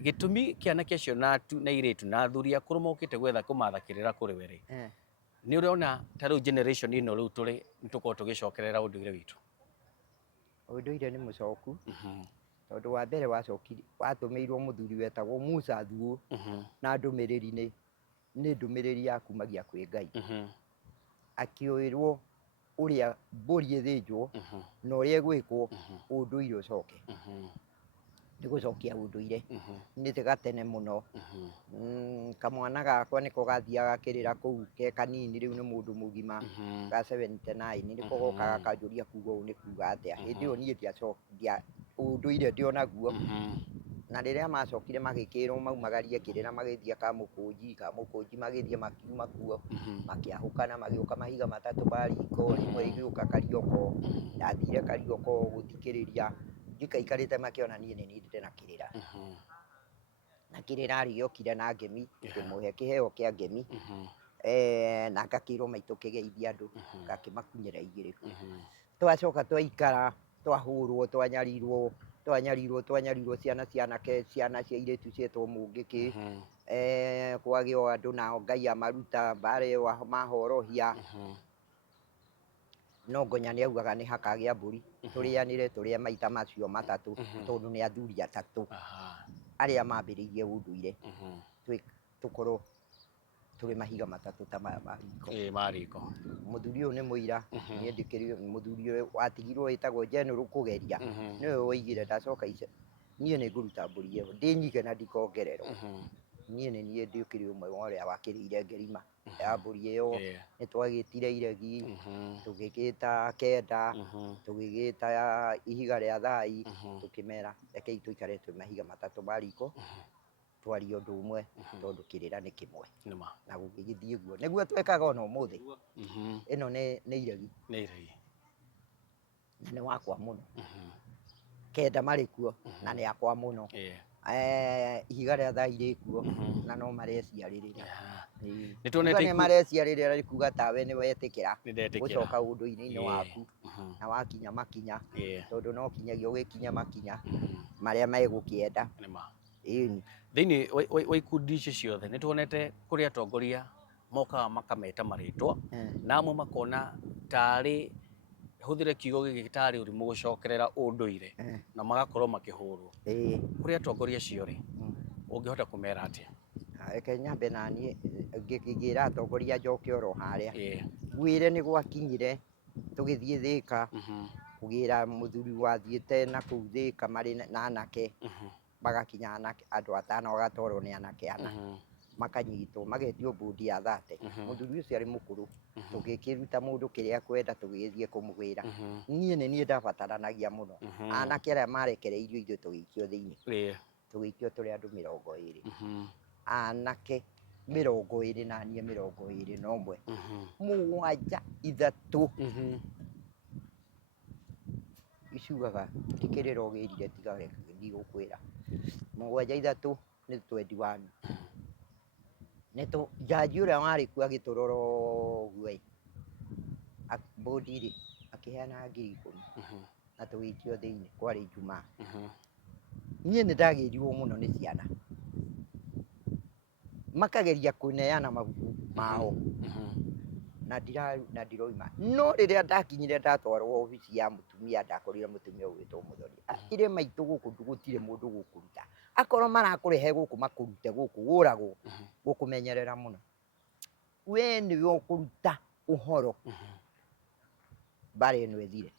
gĩtũmi kĩa anake acio na airĩtu na athuri akũrũ mokĩte gwetha kũmatha kĩrĩra kũrĩ we rĩ nĩ ũrona ta rĩu generation ĩno rĩu tũrĩ nĩtũkorwo tũgĩcokerera ũndũire witũ ũndũire nĩ mũcoku tondũ wa mbere watũmĩirwo mũthuri wetagwo Musa Thuo na ndũmĩrĩri nĩ ndũmĩrĩri ya kumagia kwĩ Ngai akĩoĩrwo ũrĩa mbũri ĩthĩnjwo na ũrĩa gwĩkwo ũndũire ũcoke nĩ gũcokia ũndũire nĩ gatene mũno kamwana gakwa nĩko gathiaga kĩrĩra kũu ke kanini rĩu nĩ mũndũ mũgima ga 79 nĩko goka gakanjũria kuga ũũ nĩ kuga atĩa hĩndĩ ĩyo niĩ ndiacokia ũndũire ndĩ onaguo na rĩrĩa macokire magĩkĩrwo maumagarie kĩrĩra magĩthiĩ Kamũkũnji magĩthiĩ makiuma kuo makĩahũkana magĩũka Mahiga Matatũ Bariko rĩmwe igĩũka Karioko ndathire Karioko gũthikĩrĩria ndikaikarĩte makĩona niĩ nĩ nindĩte na kĩrĩra na kĩrĩra gĩokire na ngemi ngĩmũhe kĩheo kĩa ngemi na ngakĩrwo Maitũ kĩgeithia andũ ngakĩmakunyĩra igĩrĩ twacoka twaikara twahũrwo twanyarirwo ciana cia airĩtu cietwo Mũngĩkĩ kwagĩo andũ nao Ngai amaruta mbara ĩyo mahorohia no Ngonya nĩ augaga nĩ hakagĩa mbũri tũrĩanĩre tũrĩe maita macio matatũ tondũ nĩ athuri atatũ arĩa mambĩrĩirie ũndũire tũkorwo tũrĩ Mahiga Matatũ ta maya Mariko mũthuri ũyũ nĩ mũira niĩ ndĩkĩrĩ mũthuri ũyũ watigirwo wĩtagwo General Kũgeria nĩwe woigire ndacoka niĩ nĩ ngũruta mbũri ĩyo ndĩnyige na ndikongererwo niĩ nĩ niĩ ndĩkĩrĩ ũmwe wa ũrĩa wakĩrĩire ngerima ya mbũri ĩyo nĩ twagĩtire iregi tũgĩgĩta kenda tũgĩgĩta ihiga rĩa thai tũkĩmera rekei tũikare twĩ Mahiga Matatũ Bariko twarie ũndũ ũmwe tondũ kĩrĩra nĩ kĩmwe na gũgĩthiĩ guo nĩguo twekaga ona ũmũthĩ ĩno nĩ iregi na nĩ wakwa mũno kenda marĩ kuo na nĩ akwa mũno ihiga rĩa thai rĩkuo na no mareciarĩrĩra nĩ mareciarĩrĩra nĩ kuga tawe nĩ wetĩkĩra gũcoka ũndũire-inĩ waku na wakinya makinya tondũ no kinyagia ũgĩkinya makinya marĩa megũkĩenda thĩinĩ wa ikundi icio ciothe nĩ tuonete kũrĩ atongoria mokaga makameta marĩtwa na amwe makona tarĩ hũthĩre kiugo gĩkĩ tarĩ ũrimũ gũcokerera ũndũire na magakorwo makĩhũrwo kũrĩ atongoria acio rĩ ũngĩhota kũmera atĩa reke nyambe naniĩ ngĩkĩra atongoria njoke oro harĩa ngwĩre nĩ gwakinyire tũgĩthiĩ Thĩka kũgĩra mũthuri wathiĩte na kũu Thĩka marĩ na anake magakinya anake andũ atano agatwarwo nĩ anake ana makanyitwo magetio mbũndi ya thate mũthuri ũcio arĩ mũkũrũ tũgĩkĩruta mũndũ kĩrĩa akwenda tũgĩthiĩ kũmũgĩra niĩ nĩ niĩ ndabataranagia mũno anake arĩa marekereirio ithuĩ tũgĩikio thĩinĩ tũgĩikio tũrĩ andũ 20 anake 20 na niĩ 21 mũgwanja ithatũ icugaga tikĩrĩra ũgĩrire tiga ndigũkwĩra mũgwanja ithatũ nĩ 21 jaji ũrĩa warĩ kuo agĩtũrora ũguo mbũndi-rĩ makĩheana 10,000 na tũgĩikio thĩinĩ, kwarĩ Ijumaa. Niĩ nĩ ndagĩrirwo mũno nĩ ciana, makageria kũneana mabuku mao na ndiroima. No rĩrĩa ndakinyire ndatwarwo obici ya mũtumia, ndakorire mũtumia ũgwĩtwo Mũthoni, akire maitũ gũkũ gũtirĩ mũndũ gũkũruta, akorwo marakũrehe gũkũ makũrute gũkũ ũragwo, gũkũmenyerera mũno, we nĩwe ũkũruta ũhoro mbara ĩno ĩthire.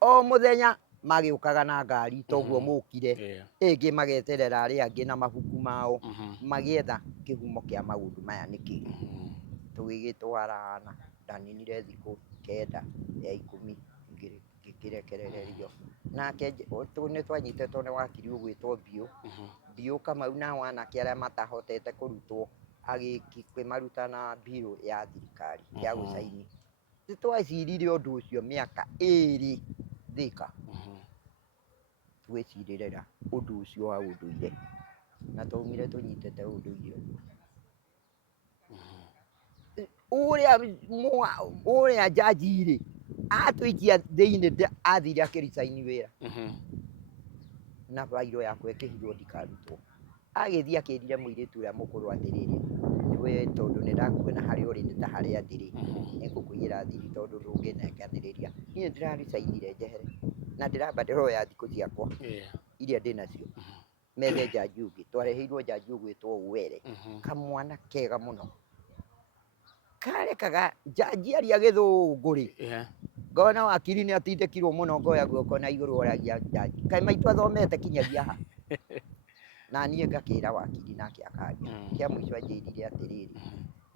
O mũthenya magĩũkaga na ngari toguo mũkire, ĩngĩ mageterera arĩa angĩ na mabuku mao magĩetha kĩhumo kĩa maũndũ maya nĩkĩ. Tũgĩgĩtwarana, ndaninire thikũ 9 ya 10 ngĩkĩrekererio. Nake nĩ twanyitetwo nĩ wakiri ũgwĩtwo Biũ Kamau, nao anake arĩa matahotete kũrutwo agĩkĩmaruta na mbirũ ya thirikari ya gũcaini. Nĩ twacirire ũndũ ũcio mĩaka 2 Thika, twĩcirĩrĩra ũndũ ũcio wa ũndũire na twaumire tũnyitĩte ũndũire ũrĩa jaji-rĩ atũikia thĩinĩ, athire akĩricaini wĩra na bairũ yakwa ĩkĩhithwo ndikarutwo. Agĩthiĩ akĩrire mũirĩtu ũrĩa mũkũrũ atĩrĩrĩ, we tondũ nĩ ndakuona harĩa ũrĩ nĩ ta harĩa ndĩrĩ, nĩ ngũkũigĩra thiri tondũ ndũngĩnenganĩrĩria. Niĩ ndĩraricainire njehere na ndĩramba ndĩroya thikũ ciakwa iria ndĩnacio methe jaji ũngĩ. Twareheirwo jaji ũgwĩtwo Were, kamwana kega mũno karekaga jaji aria gĩthũngũ-rĩ, ngona wakiri nĩ atindĩkirwo mũno, ngoya guoko na igũrũ oragia jaji, kaĩ maitũ athomete kinyagia ha? Na niĩ ngakĩra wakiri nake akaria. Kĩa mũico anjĩrire atĩrĩrĩ,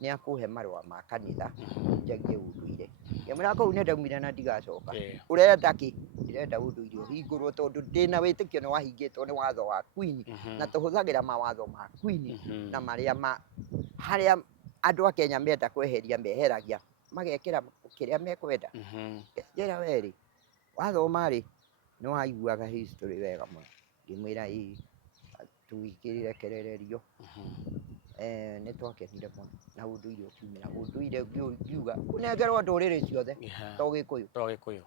nĩ akũhe marũa ma kanitha njagie ũndũire. Ngĩmwĩra kũu nĩ ndaumire na ndigacoka. Ũrenda kĩ? Ndĩrenda ũndũire ũhingũrwo tondũ ndĩna wĩtĩkio nĩ wahingĩtwo nĩ watho wa Queen, na tũhũthagĩra mawatho ma Queen na marĩa harĩa andũ a Kenya menda kweheria meheragia, magekĩra kĩrĩa mekwenda. Njĩra werĩ, wathoma-rĩ nĩ waiguaga history wega mũno. Ngĩmwĩra ĩĩ, tũgĩkĩrekererio. Nĩ twakenire mũno na ũndũire ũkiumĩra. Ũndũire ngiuga ũnengerwo ndũrĩrĩ ciothe to Gĩkũyũ,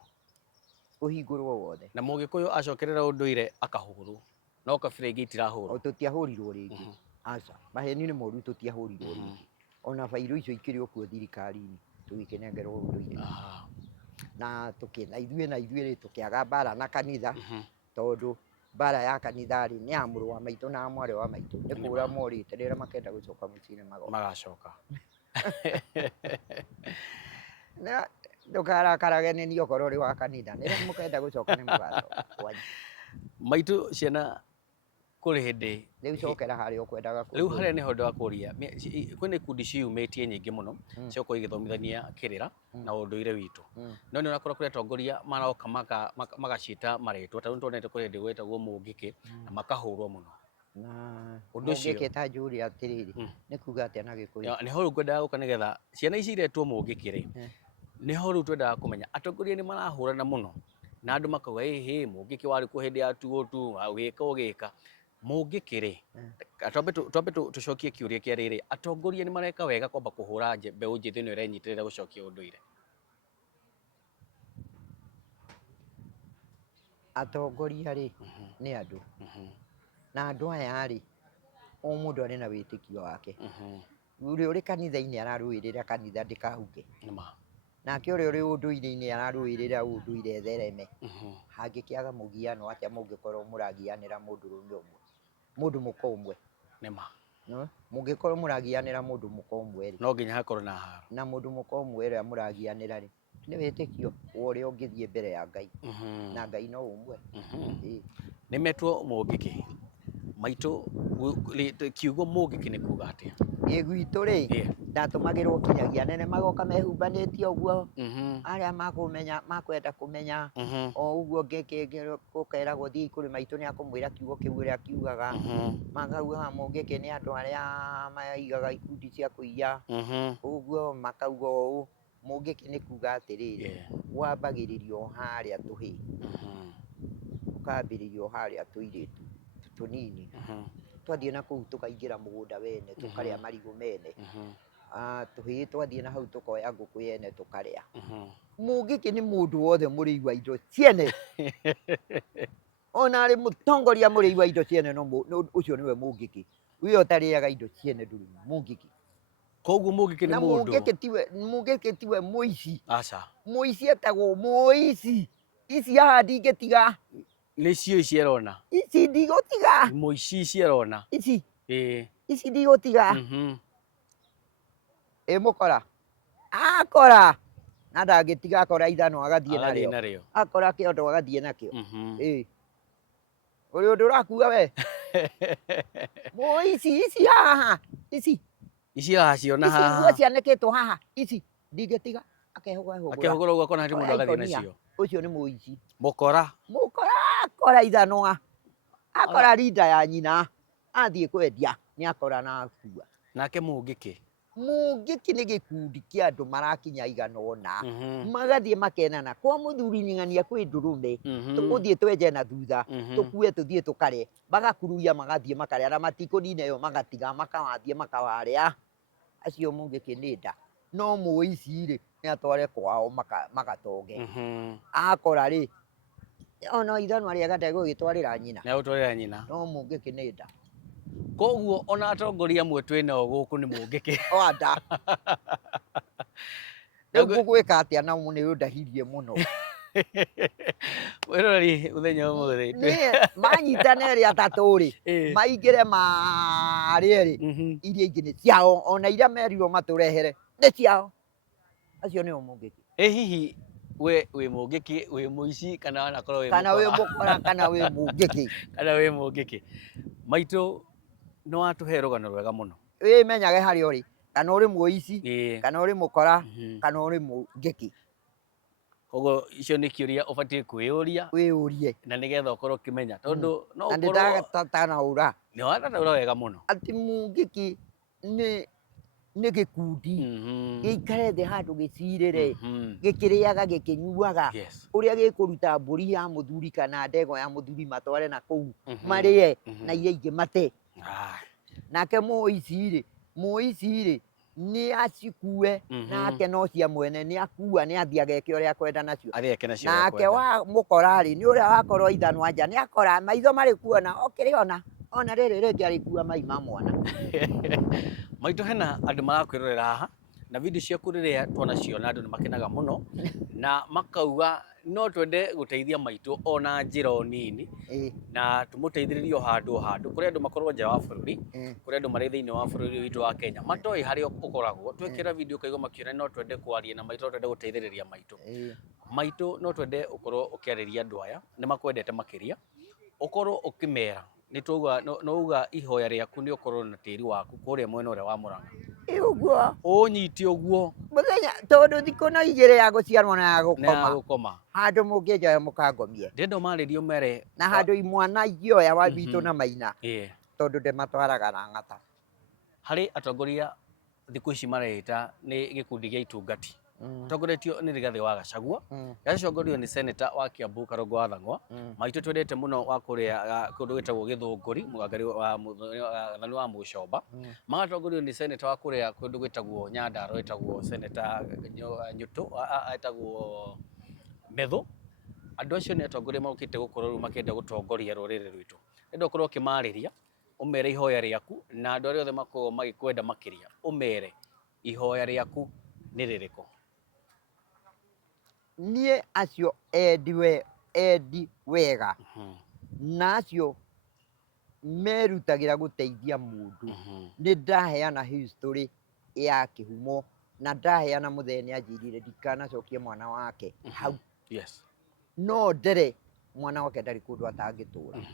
ũhingũrwo wothe. Na Mũgĩkũyũ acokerera ũndũire akahũrwo, no kabira ingĩ itirahũrwo. Tũtiahũrirwo rĩngĩ, aca, maheni nĩ moru, tũtiahũrirwo rĩngĩ. Ona bairũ icio ikĩrĩ okuo thirikari-inĩ tũgĩkĩnengerwo ũndũire. Na ithuĩ tũkĩaga mbara na kanitha, tondũ mbara ya kanitha-rĩ nĩ ya mũrũ wa maitũ na mwarĩ wa maitũ, nĩ kũra morĩte rĩrĩa makenda gũcoka mũciĩ-inĩ magacoka. Ndũkarakarage nĩ niĩ okorwo ũrĩ wa kanitha, rĩrĩa mũkenda gũcoka nĩ mũgacoka kwanyu. Maitũ ciana kũrĩ hĩndĩ rĩu cokera harĩa ũkwendaga rĩu harĩa nĩho ndakũria, kwĩna ikundi ciumĩtie nyingĩ mũno ciokorwo igĩthomithania kĩrĩra na ũndũire witũ, no nĩ ũrakora kũrĩ atongoria maroka magacita marĩtwa, ta rĩu nĩtuonete kũrĩ hĩndĩ gwetagwo Mũngĩkĩ na makahũrwo mũno. Ũndũ ũcio Mũngĩkĩ ta njũria atĩrĩrĩ, nĩ kuga atĩa na Gĩkũyũ? Nĩho rĩu ngwendaga gũka nĩgetha ciana ici iretwo Mũngĩkĩ-rĩ, nĩho rĩu twendaga kũmenya atongoria nĩ marahũrana mũno na andũ makauga ĩhĩ Mũngĩkĩ warĩ kuo hĩndĩ ya 202 ũgĩka Mũngĩkĩ-rĩ, twambe tũcokie kĩũria kĩa rĩrĩ, atongoria nĩ mareka wega kwamba kũhũra mbeũ njĩthĩ ĩno ĩrenyitĩrĩra gũcokia ũndũire? Atongoria-rĩ nĩ andũ, na andũ aya-rĩ o mũndũ arĩ na wĩtĩkio wake. Ũrĩa ũrĩ kanitha-inĩ ararũĩrĩra kanitha ndĩkahuke, nake ũrĩa ũrĩ ũndũire-inĩ ararũĩrĩra ũndũire ethereme. Hangĩkĩaga mũgiano atĩa mũngĩkorwo mũragianĩra mũndũrũme ũmwe, mũndũ mũka ũmwe? Mũngĩkorwo mũragianĩra mũndũ mũka ũmwe-rĩ, no nginya hakorwo na haro, na mũndũ mũka ũmwe ũrĩa mũragianĩra-rĩ nĩ wĩtĩkio wa ũrĩa ũngĩthiĩ mbere ya Ngai, na Ngai no ũmwe. Nĩmetwo Mũngĩkĩ, maitũ kiugo Mũngĩkĩ nĩ kuga atĩa? Gwitũ-rĩ ndatũmagĩrwo kinyagia anene magoka mehumbanĩtie ũguo, arĩa makwenda kũmenya o ũguo gũkeragwo thiĩ kũrĩ maitũ nĩ akũmwĩra kiugo kĩu ũrĩa kiugaga, makauga Mũngĩkĩ nĩ andũ arĩa maigaga ikundi cia kũiya, ũguo makauga ũũ. Mũngĩkĩ nĩ kuga atĩrĩrĩ, wambagĩrĩrio harĩa tũhĩĩ, ũkambĩrĩrio harĩa tũirĩtu tũnini, twathiĩ na kũu tũkaingĩra mũgũnda wene, tũkarĩa marigũ mene, Tũhĩĩ twathiĩ na hau tũkoya ngũkũ yene tũkarĩa. Mũngĩkĩ nĩ mũndũ wothe mũrĩi wa indo ciene. Ona arĩ mũtongoria mũrĩi wa indo ciene no ũcio nĩwe Mũngĩkĩ. Ũyũ ũtarĩaga indo ciene ndũrĩ Mũngĩkĩ. Koguo Mũngĩkĩ nĩ mũndũ. Mũngĩkĩ tiwe mũici. Aca. Mũici etagwo mũici. Ici haha ndingĩtiga. Nĩcio ici arona. Ici ndigũtiga. Mũici ici arona. Ici. Ici ndigũtiga. Mũkora. Akora. Na ndangĩtiga akora ithano agathiĩ narĩo. Akora kĩondo agathiĩ nakĩo. Ũrĩ ũndũ ũrakua we. Mũici ici haha. Ici. Ici haha ciona haha. Ici nguo cianĩkĩtwo haha. Ici ndingĩtiga. Akehũgũra ũguo akona hatirĩ mũndũ agathiĩ nacio. Ũcio nĩ mũici. Mũkora. Mũkora akora ithano. Akora rinda ya nyina. Athiĩ kwendia. Nĩ akora na akua. Nake Mũngĩkĩ. Mũngĩkĩ nĩ gĩkundi kĩa andũ marakinya igana ũna. Magathiĩ makenana. Kwa mũthuri Ng'ang'ania kwĩ ndũrũme. Tũgũthiĩ twenje na thutha. Tũkue tũthiĩ tũkarĩe. Magakururia magathiĩ makarĩa. Na matikũnina ĩyo magatiga makamathiĩ makawarĩa. Acio Mũngĩkĩ nĩ nda. No mũici rĩ nĩ atware kwao magatonge. Akora rĩ ona ithanwa rĩega ndegũgĩtwarĩra nyina. Ndegũtwarĩra nyina. No Mũngĩkĩ nĩ nda. Koguo ona atongoria amwe twĩnao gũkũ nĩ Mũngĩkĩ. O nda. Rĩu ngũgwĩka atĩa na nĩ ũndahirie mũno. Wĩroreri mũthenya ũmũthĩ. Manyitana erĩ atatũ rĩ maingĩre marĩe rĩ iria ingĩ nĩ ciao. Ona iria merirwo matũrehere nĩ ciao. Acio nĩo Mũngĩkĩ. Ĩ hihi we wĩ Mũngĩkĩ wĩ mũici kana wanakorwo wĩ mũkora? Kana wĩ mũkora kana wĩ Mũngĩkĩ. Kana wĩ Mũngĩkĩ. Maitũ nĩ watũhe rũgano rwega mũno. Wĩmenyage harĩa ũrĩ. Kana ũrĩ mũici kana ũrĩ mũkora kana ũrĩ Mũngĩkĩ. Koguo icio nĩ kĩũria ũbatiĩ kwĩyũria. Wĩyũrie. Na nĩgetha ũkorwo ũkĩmenya tondũ no ũkorwo. Na ndĩtatanaũra. Nĩ watanaũra wega mũno. Atĩ Mũngĩkĩ nĩ gĩkundi gĩikare thĩ handũ gĩcirĩre gĩkĩrĩaga gĩkĩnyuaga ũrĩa gĩkũruta mbũri ya mũthuri kana ndegwa ya mũthuri matware na kũu marĩe na iria ingĩ mate. Nake mũici rĩ nĩ acikue nake no cia mwene nĩ akua nĩ athiĩ ageke ũrĩa akwenda nacio. Nake wa mũkora rĩ nĩ ũrĩa wakorwo ithanwa nja nĩ akora maitho marĩ kuona okĩrĩona ona rĩrĩ rĩngĩ arĩkua mai ma mwana. Maitũ hena andũ marakwĩrorera haha na video ciaku rĩrĩa tuonaciona andũ nĩ makenaga mũno na makauga no twende gũteithia maitũ ona njĩra nini na tũmũteithĩrĩrie handũ kũrĩ andũ makorwo nja wa bũrũri kũrĩ andũ marĩ thĩinĩ wa bũrũri witũ wa Kenya matoĩ harĩa ũkoragwo twekĩra video kaigua makĩũria no twende kwaria na maitũ no twende gũteithĩrĩria maitũ no twende ũkorwo ũkĩarĩria andũ aya nĩ makwendete makĩria ũkorwo ũkĩmera nĩ tuuga no uga ihoya rĩaku nĩ ũkorwo na tĩri waku kũrĩa mwena ũrĩa wa Mũrang'a. Ũguo. Ũnyiti ũguo. Mũthenya tondũ thikũ no igĩrĩ ya gũciarwo na ya gũkoma. Na ya gũkoma. Handũ mũngĩnjoya mũkangomie. Ndendo marĩrio mere. Na handũ imwana ingĩoya wa Witũ na Maina. Tondũ ndĩmatwaraga na ng'ata. Harĩ atongoria thikũ ici mareta nĩ gĩkundi gĩa itungati. Tongoretio nĩ Rigathĩ wa Gachagua. Gacongorio nĩ Senator wa Kiambu Karũngũ wa Thang'wa. Maitũ twendete mũno wa kũrĩa kũndũ gwĩtagwo Gĩthũngũri mũgangari wa Mũcomba. Magatongorio nĩ Senator wa kũrĩa kũndũ gwĩtagwo Nyandarua wĩtagwo Senator Nyũtũ etagwo Methũ. Andũ acio nĩ atongoria mokĩte gũkorwo rĩu makĩenda gũtongoria rũrĩrĩ rwitũ. Nĩndĩ ũkorwo ũkĩmarĩria ũmere ihoya rĩaku na andũ arĩa othe makorwo magĩkwenda makĩria ũmere ihoya rĩaku nĩ rĩrĩkũ. Niĩ acio endi wega na acio merutagĩra gũteithia mũndũ nĩ ndaheana history ya kĩhumo na ndaheana mũthee nĩ anjirire ndikanacokie mwana wake hau. No ndere mwana wake ndarĩ kũndũ atangĩtũra.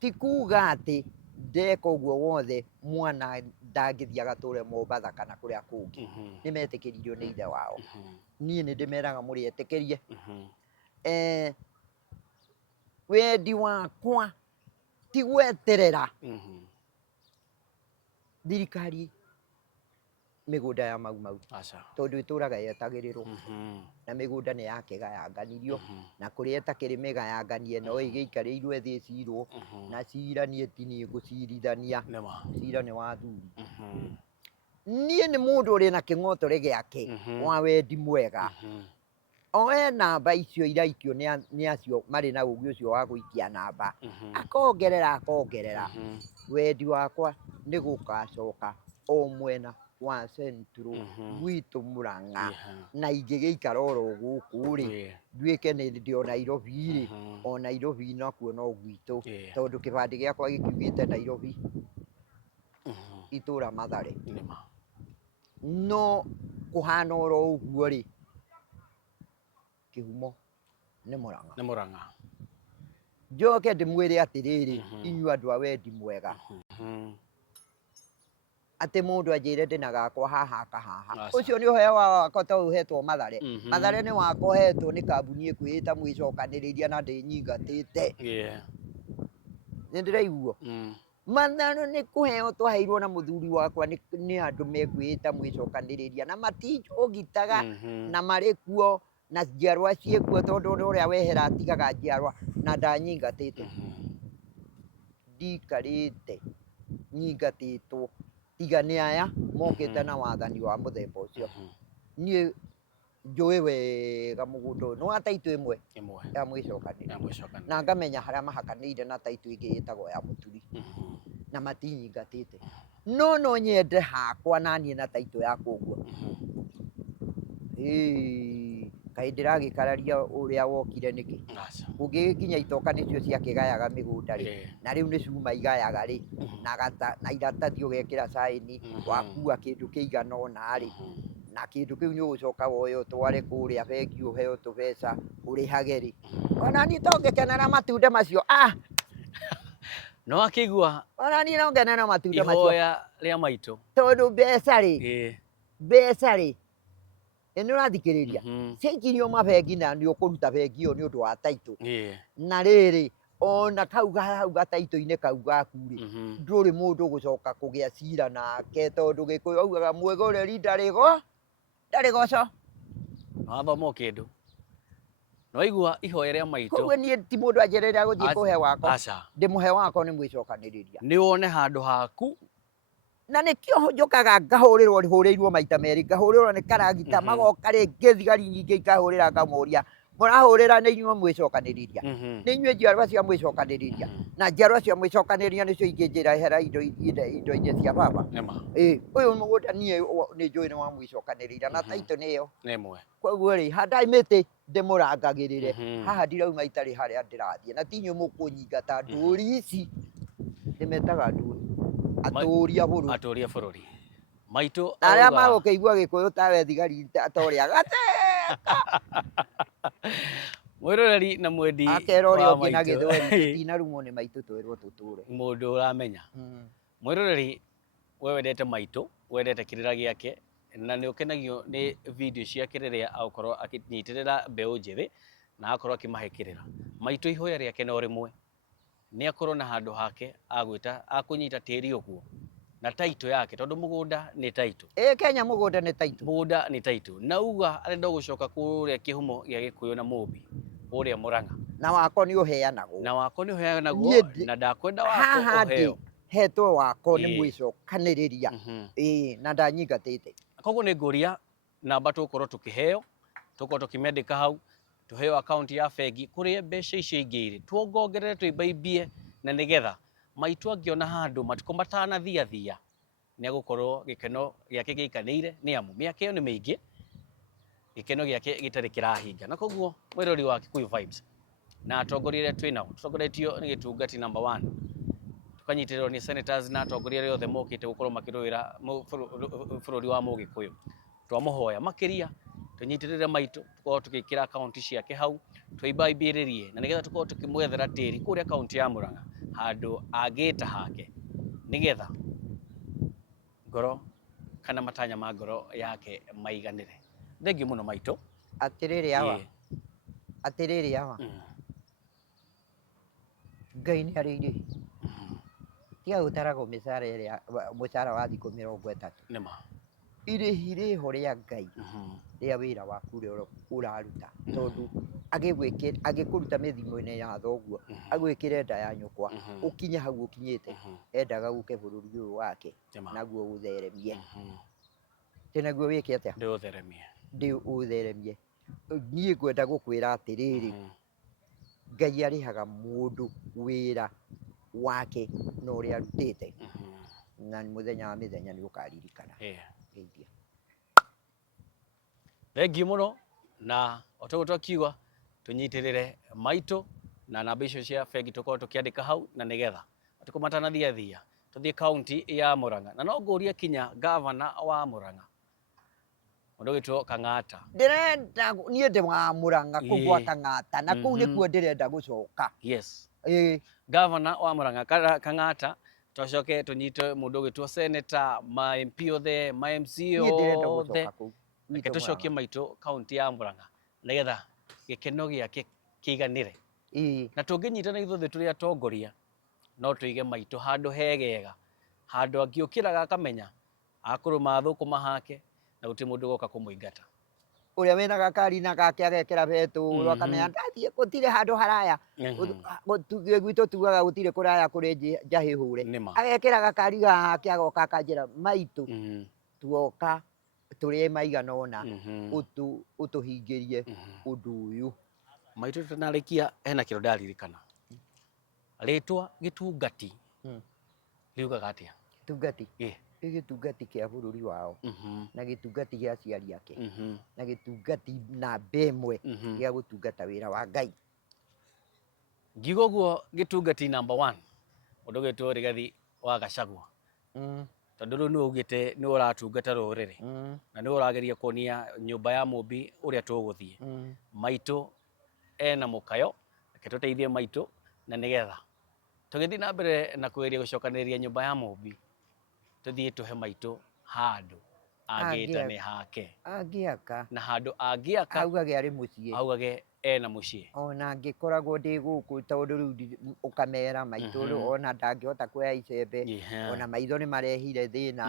Ti kuga atĩ ndeka ũguo wothe mwana ndangĩthiĩ agatũre Mombatha kana kũrĩa kũngĩ. Nĩ metĩkĩririo nĩ ithe wao. Niĩ nĩ ndĩmeraga mũrĩetĩkĩrie. Wendi wakwa ti gweterera thirikari mĩgũnda ya mau tondũ ĩtũraga yetagĩrĩrwo na mĩgũnda nĩ yakĩgayanganirio na kũrĩa ĩtakĩrĩ mĩgayanganie no ĩgĩikarĩirwo thĩ ĩcirwo na cira niĩ ti niĩ ngũcirithania cira nĩ wa athuri. niĩ nĩ mũndũ ũrĩ na kĩng'otore gĩake wa wendi mwega. Oe namba icio iraikio nĩ acio marĩ na ũgĩ ũcio wa gũikia namba, akongerera wendi wakwa nĩ gũgacoka o mwena wa Central gwitũ Mũrang'a, na ingĩgĩikara oro gũkũ rĩ nduĩke nĩ o Nairobi rĩ, o Nairobi nakuo no gwitũ, tondũ kĩbandĩ gĩakwa gĩkiugĩte Nairobi itũra Mathare. No kũhana oro ũguo rĩ, kĩhumo nĩ Mũrang'a. Njoke ndĩmwĩre atĩrĩrĩ, inyuĩ andũ a wendi mwega, atĩ mũndũ anjĩre ndĩna gakwa haha akahaha, ũcio nĩ ũheo wakwa ta ũhetwo Mathare. Mathare nĩ wakwa hetwo nĩ kambuni ĩkwĩĩta Mwĩcokanĩrĩria na ndĩnyingatĩte. Nĩ ndĩraiguo? Mathare nĩ kũheo twaheirwo na mũthuri wakwa nĩ andũ mekwĩĩta Mwĩcokanĩrĩria, na matinjũgitaga na marĩ kuo na njiarwa ciĩkuo, tondũ ũrĩa wehera atigaga njiarwa na ndanyingatĩte. Ndikarĩte nyingatĩtwo, tiga nĩ aya mokĩte na wathani wa mũthemba ũcio. Niĩ njũĩ wega mũgũnda ũyũ nĩ wa taitũ ĩmwe ya Mwĩcokanĩrĩria, na ngamenya harĩa mahakanĩire na taitũ ĩngĩ ĩtagwo ya Mũturi, na matinyingatĩte. No nyende hakwa naniĩ na taitũ yakwa ũguo. Kaĩ ndĩragĩkararia ũrĩa wokire nĩkĩ? Ũngĩgĩkinya itoka nĩcio ciakĩgayaga mĩgũnda rĩ, na rĩu nĩ cuma igayaga rĩ, na iratathi ũgekĩra caĩni, wakua kĩndũ kĩigana ũna rĩ, na kĩndũ kĩu nĩ ũgũcoka woye ũtware kũrĩa bengi ũheo tũbeca ũrĩhage rĩ. Ona niĩ to ngĩkenera matunda macio. No akĩigua ona niĩ no ngenera matunda macio ihoya rĩa maitũ, tondũ mbeca rĩ nĩ ũrathikĩrĩria, ciaikirio mabengi na nĩ ũkũruta bengi ĩyo nĩ ũndũ wa taitũ. Na rĩrĩ, ona kau gataitũ-inĩ kau gaku rĩ, ndũrĩ mũndũ ũgũcoka kũgĩa cira nake, tondũ Gĩkũyũ augaga mwĩgũrĩri ndarĩ goco. Wathoma o kĩndũ. Nĩwaigua ihoya rĩa maitũ. Koguo niĩ ti mũndũ anjereire gũthiĩ kũhe wakwa, ndĩmũhe wakwa nĩ Mwĩcokanĩrĩria. Nĩ wone handũ haku. Na nĩkĩo njũkaga hũrĩirwo maita merĩ, ngahũrĩrwo nĩ karagita, magoka rĩngĩ thigari nyingĩ ikahũrĩra ngamoria, mũrahũrĩra nĩ inyuĩ Mwĩcokanĩrĩria, nĩ inyuĩ njiarwa cia Mwĩcokanĩrĩria, na njiarwa cia Mwĩcokanĩrĩria nĩcio ingĩnjĩrehera indo-inĩ cia baba. Ũyũ mũgũnda niĩ nĩ njũĩ nĩ wa Mwĩcokanĩrĩria na taitũ nĩyo. Koguo rĩ, handai mĩtĩ ndĩmũrangagĩrĩre, haha ndirauma itarĩ harĩa ndĩrathiĩ, na ti inyuĩ mũkũnyingata. Ndũri ici ndĩmetaga ndũri, atũria bũrũri. Maitũ arĩa magũkĩigua Gĩkũyũ tawe thigari atorĩa gateka. Mwĩroreri na mwendi akera ũrĩa ũngĩ na gĩthweri tũtinarumwo nĩ maitũ twerwo tũtũre. Mũndũ ũramenya. Mwĩroreri, we wendete maitũ, wendete kĩrĩra gĩake, na nĩ ũkenagio nĩ video ciake rĩrĩa agũkorwo akĩnyitĩrĩra mbeũ njĩthĩ na akorwo akĩmahe kĩrĩra. Maitũ ihoya rĩake no rĩmwe, nĩ akorwo na handũ hake akũnyita tĩri ũguo na taitũ yake, tondũ mũgũnda nĩ taitũ. Kenya mũgũnda nĩ taitũ. Mũgũnda nĩ taitũ. Na uga arenda gũcoka kũrĩa kĩhumo gĩa Gĩkũyũ na Mũmbi kũrĩa Mũrang'a. Na wako nĩ ũheanagwo. Na ndakwenda wako ũheo. Haha ndĩ hetwo wako nĩ Mwĩcokanĩrĩria. Na ndanyingatĩte. Koguo nĩ ngũria namba tũgũkorwo tũkĩheo, tũkorwo tũkĩmĩandĩka hau, tũheo akaunti ya bengi kũrĩa mbeca icio ingĩ irĩ, tuongongerere twĩmbaimbie, na nĩgetha maitũ angĩona handũ matukũ matanathiathia nĩ agũkorwo gĩkeno gĩake gĩikanĩire, nĩ amu mĩaka ĩyo nĩ mĩingĩ, gĩkeno gĩake gĩtarĩ kĩrahinga. Na koguo mwĩrori wa Kikuyu Vibes na atongoria arĩa twĩnao, tũtongoretio nĩ gĩtungati number 1, tũkanyitĩrĩrwo nĩ senators na atongoria arĩa othe mokĩte gũkorwo makĩrũĩra bũrũri wa Mũgĩkũyũ. Twamũhoya makĩria tũnyitĩrĩre maitũ, tũkorwo tũgĩkĩra akaunti ciake hau, twĩmbaimbĩrĩrie, na nĩgetha tũkorwo tũkĩmwethera tĩri kũrĩa akaunti ya Mũrang'a, handũ angĩta hake, nĩgetha ngoro kana matanya ma ngoro yake maiganĩre. Thengiũ mũno maitũ. Atĩrĩrĩ hawa Ngai nĩ arĩ irĩhi. Tiga gũtaragwo mũcara wa thikũ 30. Nĩma. Irĩhi rĩho rĩa Ngai rĩa wĩra waku ũrĩa ũraruta, tondũ agĩkũruta mĩthimo-inĩ ya thoguo, agwĩkĩre nda ya nyũkwa, ũkinye hau ũkinyĩte, endaga ũke bũrũri ũyũ wake naguo ũtheremie. Tenaguo wike atia ndiutheremie ndi utheremie niĩ ngwenda gũkwĩra atĩrĩrĩ Ngai arĩhaga mũndũ wĩra wake na ũrĩa arutĩte na mũthenya wa mĩthenya nĩ ũkaririkana. Geithia. Thengiũ mũno na otoguo twakiuga tũnyitĩrĩre maitũ na namba icio cia bengi tũkorwo tũkĩandĩka hau na nĩgetha matukũ matanathia tũthiĩ kaunti ya Mũrang'a na no ngũrie kinya gavana wa Mũrang'a mũndũ wĩtwo Kang'ata. Ndĩrenda niĩ ndĩ wa Mũrang'a kũu gwa Kang'ata na kũu nĩkuo ndĩrenda gũcoka. Yes. Gavana wa Mũrang'a Kang'ata tũcoke tũnyite mũndũ wĩtwo senator, ma MP othe, ma MC othe reke tũcokie maitũ kaunti ya Mũrang'a nĩgetha gĩkeno gĩake kĩiganĩre. Na tũngĩnyitana ithuothe tũrĩ atongoria no tũige maitũ handũ hegega, handũ angĩũkĩraga akamenya akũrũma thũkũma hake na gũtirĩ mũndũ ũgoka kũmũingata. Ũrĩa wĩna gakari na gake agekĩra betũrũ akamenya ndathiĩ gũtirĩ handũ haraya. Gwitũ tugaga gũtirĩ kũraya kũrĩ njahĩ hũre. Agekĩra gakari gake agoka akanjĩra maitũ tuoka tũrĩ maigana ũna ũtũhingĩrie ũndũ ũyũ. Maitũ tũtanarĩkia hena kĩndũ ndaririkana. Rĩtwa gĩtungati riugaga atĩa? Gĩtungati nĩ gĩtungati kĩa bũrũri wao na gĩtungati gĩa aciari ake na gĩtungati namba ĩmwe gĩa gũtungata wĩra wa Ngai. Ngiuga ũguo gĩtungati number 1 mũndũ wĩtwo Rigathi wa Gachagua tondũ rĩu nĩ ugĩte nĩ ũratungata rũrĩrĩ na nĩ ũrageria kuonia nyũmba ya mũmbi ũrĩa tũgũthiĩ. Maitũ ena mũkayo reke tũteithie maitũ na nĩgetha tũgĩthiĩ na mbere na kũgeria gũcokanĩrĩria nyũmba ya mũmbi tũthiĩ tũhe maitũ handũ angĩĩta nĩ hake angĩaka na handũ angĩaka augage arĩ mũciĩ augage ena mũciĩ. Ona angĩkoragwo ndĩ gũkũ tondũ rĩu ũkamera maitũ ona ndangĩhota kuoya icembe ona maitho nĩ marehire thĩna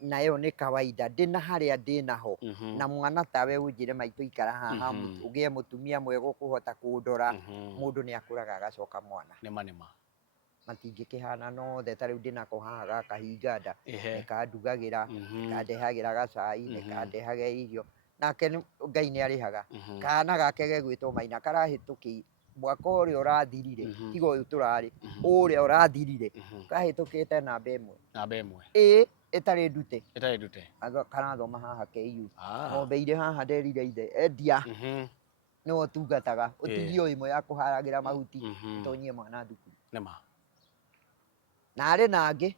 nayo nĩ kawaida ndĩna harĩa ndĩnaho na mwana tawe ũnjĩre maitũ ikara haha ũgĩe mũtumia mwega ũkũhota kũndora mũndũ nĩ akũraga agacoka mwana. Nĩma matingĩkĩhana nothe ta rĩu ndĩnako haha gakahinga nda nĩkandugagĩra nĩkandehagĩra gacai nĩkandehagĩra irio nake Ngai nĩ arĩhaga. Kana gake gegwĩtwo Maina karahĩtũkĩ mwaka ũrĩa ũrathirire tiga ũyũ tũrarĩ ũrĩa ũrathirire kahĩtũkĩte namba ĩmwe ĩtarĩ ndute karathoma haha KU ng'ombe irĩ haha nderire ithe endia no ũtungataga ũtigio ĩmwe ya kũharagĩra mahuti tonyie mwana thukuru. Na arĩ nangĩ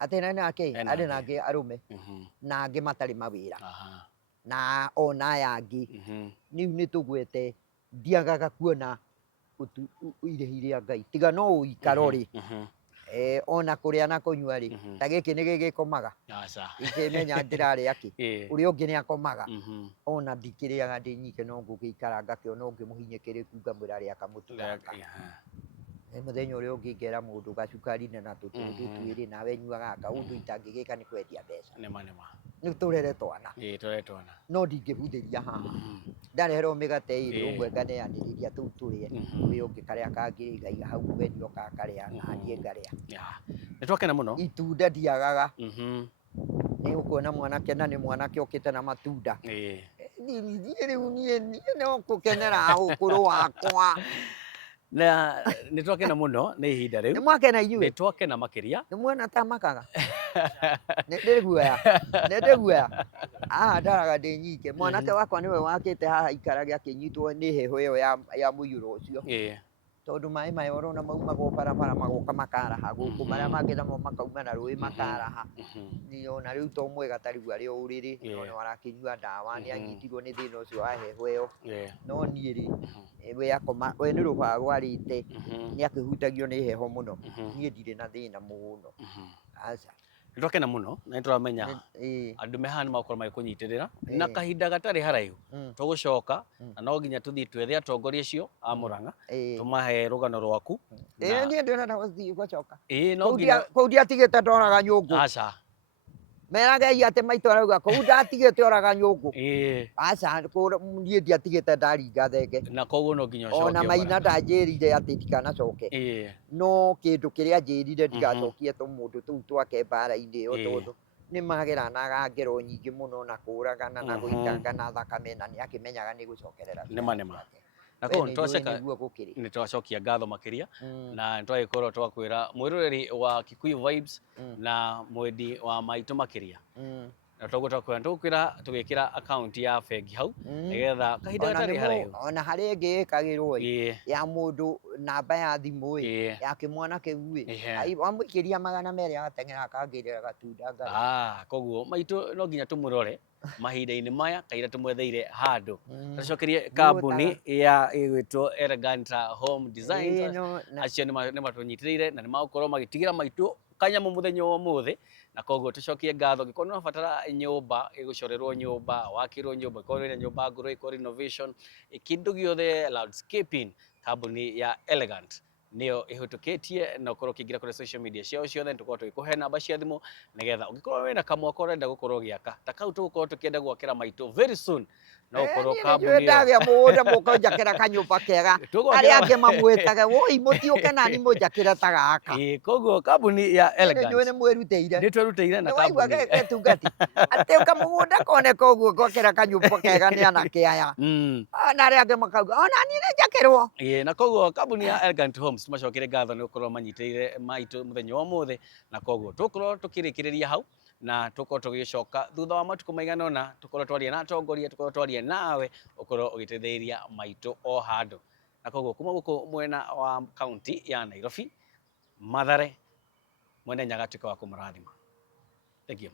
atĩ nake arĩ nangĩ arũme na angĩ matarĩ mawĩra na ona aya angĩ rĩu nĩ tũgwete ndiagaga kuona irĩhi rĩa Ngai tiga no ũikara ũrĩ ona kũrĩa na kũnyua rĩ ta gĩkĩ nĩ gĩgĩkomaga ikĩmenya ndĩrarĩa kĩ ũrĩa ũngĩ nĩ akomaga ona ndikĩrĩaga ndĩ nyike no ngũgĩikara ngakĩona ũngĩ mũhinyĩkĩrĩku ngamwĩra rĩa kamũtu gaka. Mũthenya ũrĩa ũngĩ ngera mũndũ gacukari na tũtũndũ twĩrĩ nawe nyua gaka ũndũ itangĩgĩka nĩ kwendia mbeca. Nĩ tũrere twana no ndingĩbuthĩria haha ndareherwo mĩgate ĩrĩ ũmwe nganeanĩrĩria tũu tũrĩe ũrĩa ũngĩ karĩa kangĩ ngaiga hau mũgeni oka akarĩa na niĩ ngarĩa. Nĩ twakena mũno. Itunda ndiagaga nĩ ũkuona mwanake na nĩ mwanake ũkĩte na matunda rĩu niĩ no gũkenera ũkũrũ wakwa. Na nĩ twakena mũno nĩ ihinda rĩu. Nĩ mwakena inyuĩ? Nĩ twakena makĩria. Nĩ muona ta makaga? Nĩ ndĩ guoya haha ndaraga ndĩ nyike mwanake wakwa nĩwe wakĩte haha ikaraga akĩnyitwo nĩ heho ĩyo ya mũiyũro ũcio tondũ maĩ maya ũrona maumaga barabara magoka makaraha gũkũ marĩa mangĩ namo makauma na rũĩ makaraha. Ona rĩu to mwega ta rĩu arĩa ũrĩrĩ ona arakĩnyua ndawa nĩ anyitirwo nĩ thĩna ũcio wa heho ĩyo no niĩ rĩ we nĩ rũbaa rwarĩte nĩ akĩhutagio nĩ heho mũno niĩ ndirĩ na thĩna mũno. Aca nĩ twakena mũno na nĩ tũramenya andũ me haha nĩ magokorwo magĩkũnyitĩrĩra na kahinda gatarĩ haraihu tũgũcoka na no nginya tũthiĩ twethe atongoria acio a Mũrang'a tũmahe rũgano rwaku. Niĩ ndĩrenda gũthiĩ gũcoka kũu ndiatigĩte ndoraga nyũngũ meragei atĩ maitũ arauga kũu ndatigĩte oraga nyũngũ aca niĩ ndiatigĩte ndaringa thenge na koguo no nginya ũcoke. Ona Maina ndanjĩrire atĩ ndikanacoke no kĩndũ kĩrĩa anjĩrire ndigacokie mũndũ tũu twake mbara-inĩ ĩyo tondũ nĩ mageranaga ngero nyingĩ mũno na kũragana na gũitangana thakame na nĩ akĩmenyaga nĩ gũcokerera nĩma na koguo nĩ twacokia ngatho makĩria na nĩ twagĩkorwo twakwĩra mwĩroreri wa Kikuyu Vibes na mwendi wa maitũ makĩria na tũgũkwĩra tũgĩkĩra account ya bengi hau nĩgetha kahinda gatarĩ haraihu ona harĩ ĩngĩ ĩkagĩrwo ya mũndũ namba ya thimũ ya kĩmwana kĩu wamũikĩria 200 agateng'era akangĩrĩra gatunda koguo maitũ no nginya tũmũrore mahinda-inĩ maya kaira tũmwetheire handũ tũcokerie kambuni ya ĩgwĩtwo Elegant Home Designs acio nĩ matũnyitĩrĩire na nĩ magũkorwo magĩtigĩra maitũ kanyamũ mũthenya wa ũmũthĩ na koguo tũcokie ngatho angĩkorwo nĩ ũrabatara nyũmba ĩgũcorerwo nyũmba wakĩrwo nyũmba ĩkorwo ĩrĩ nyũmba ngũrũ ĩkorwo renovation kĩndũ gĩothe landscaping kambuni ya Elegant nĩyo ĩhĩtũkĩtie na ũkorwo ũkĩingĩra kũrĩ social media ciao ciothe tũkorwo tũgĩkũhe namba cia thimũ nĩgetha ũngĩkorwo wĩna kamwaka ũrenda gũkorwo gĩaka ta kau tũgũkorwo tũkĩenda gwakĩra maitũ very soon no ũkorwo kambuni ĩyo ndagĩa mũgũnda mũkonjakĩra kanyũmba kega arĩa angĩ mamwĩtaga woi mũtiũke nani mũnjakĩre ta gaka koguo kambuni ya Elegant nĩ mwĩrutĩire nĩ twĩrutĩire na kambuni getungati atĩ kamũgũnda koneka ũguo gwakĩra kanyũmba kega nĩ anake aya na arĩa angĩ makauga ona niĩ nĩnjakĩrwo na koguo kambuni ya Elegant Homes macokere ngatho nĩ gũkorwo manyitĩrĩire maitũ mũthenya wa ũmũthĩ na koguo tũkorwo tũkĩrĩkĩrĩria hau na tũkorwo tũgĩcoka thutha wa matukũ maigana ũna tũkorwo twaria na atongoria tũkorwo twaria nawe ũkorwo ũgĩteithĩrĩria maitũ o handũ na koguo kuma gũkũ mwena wa kaunti ya Nairobi Mathare mwene Nyaga tuĩke wa kũmũrathima. Thank you.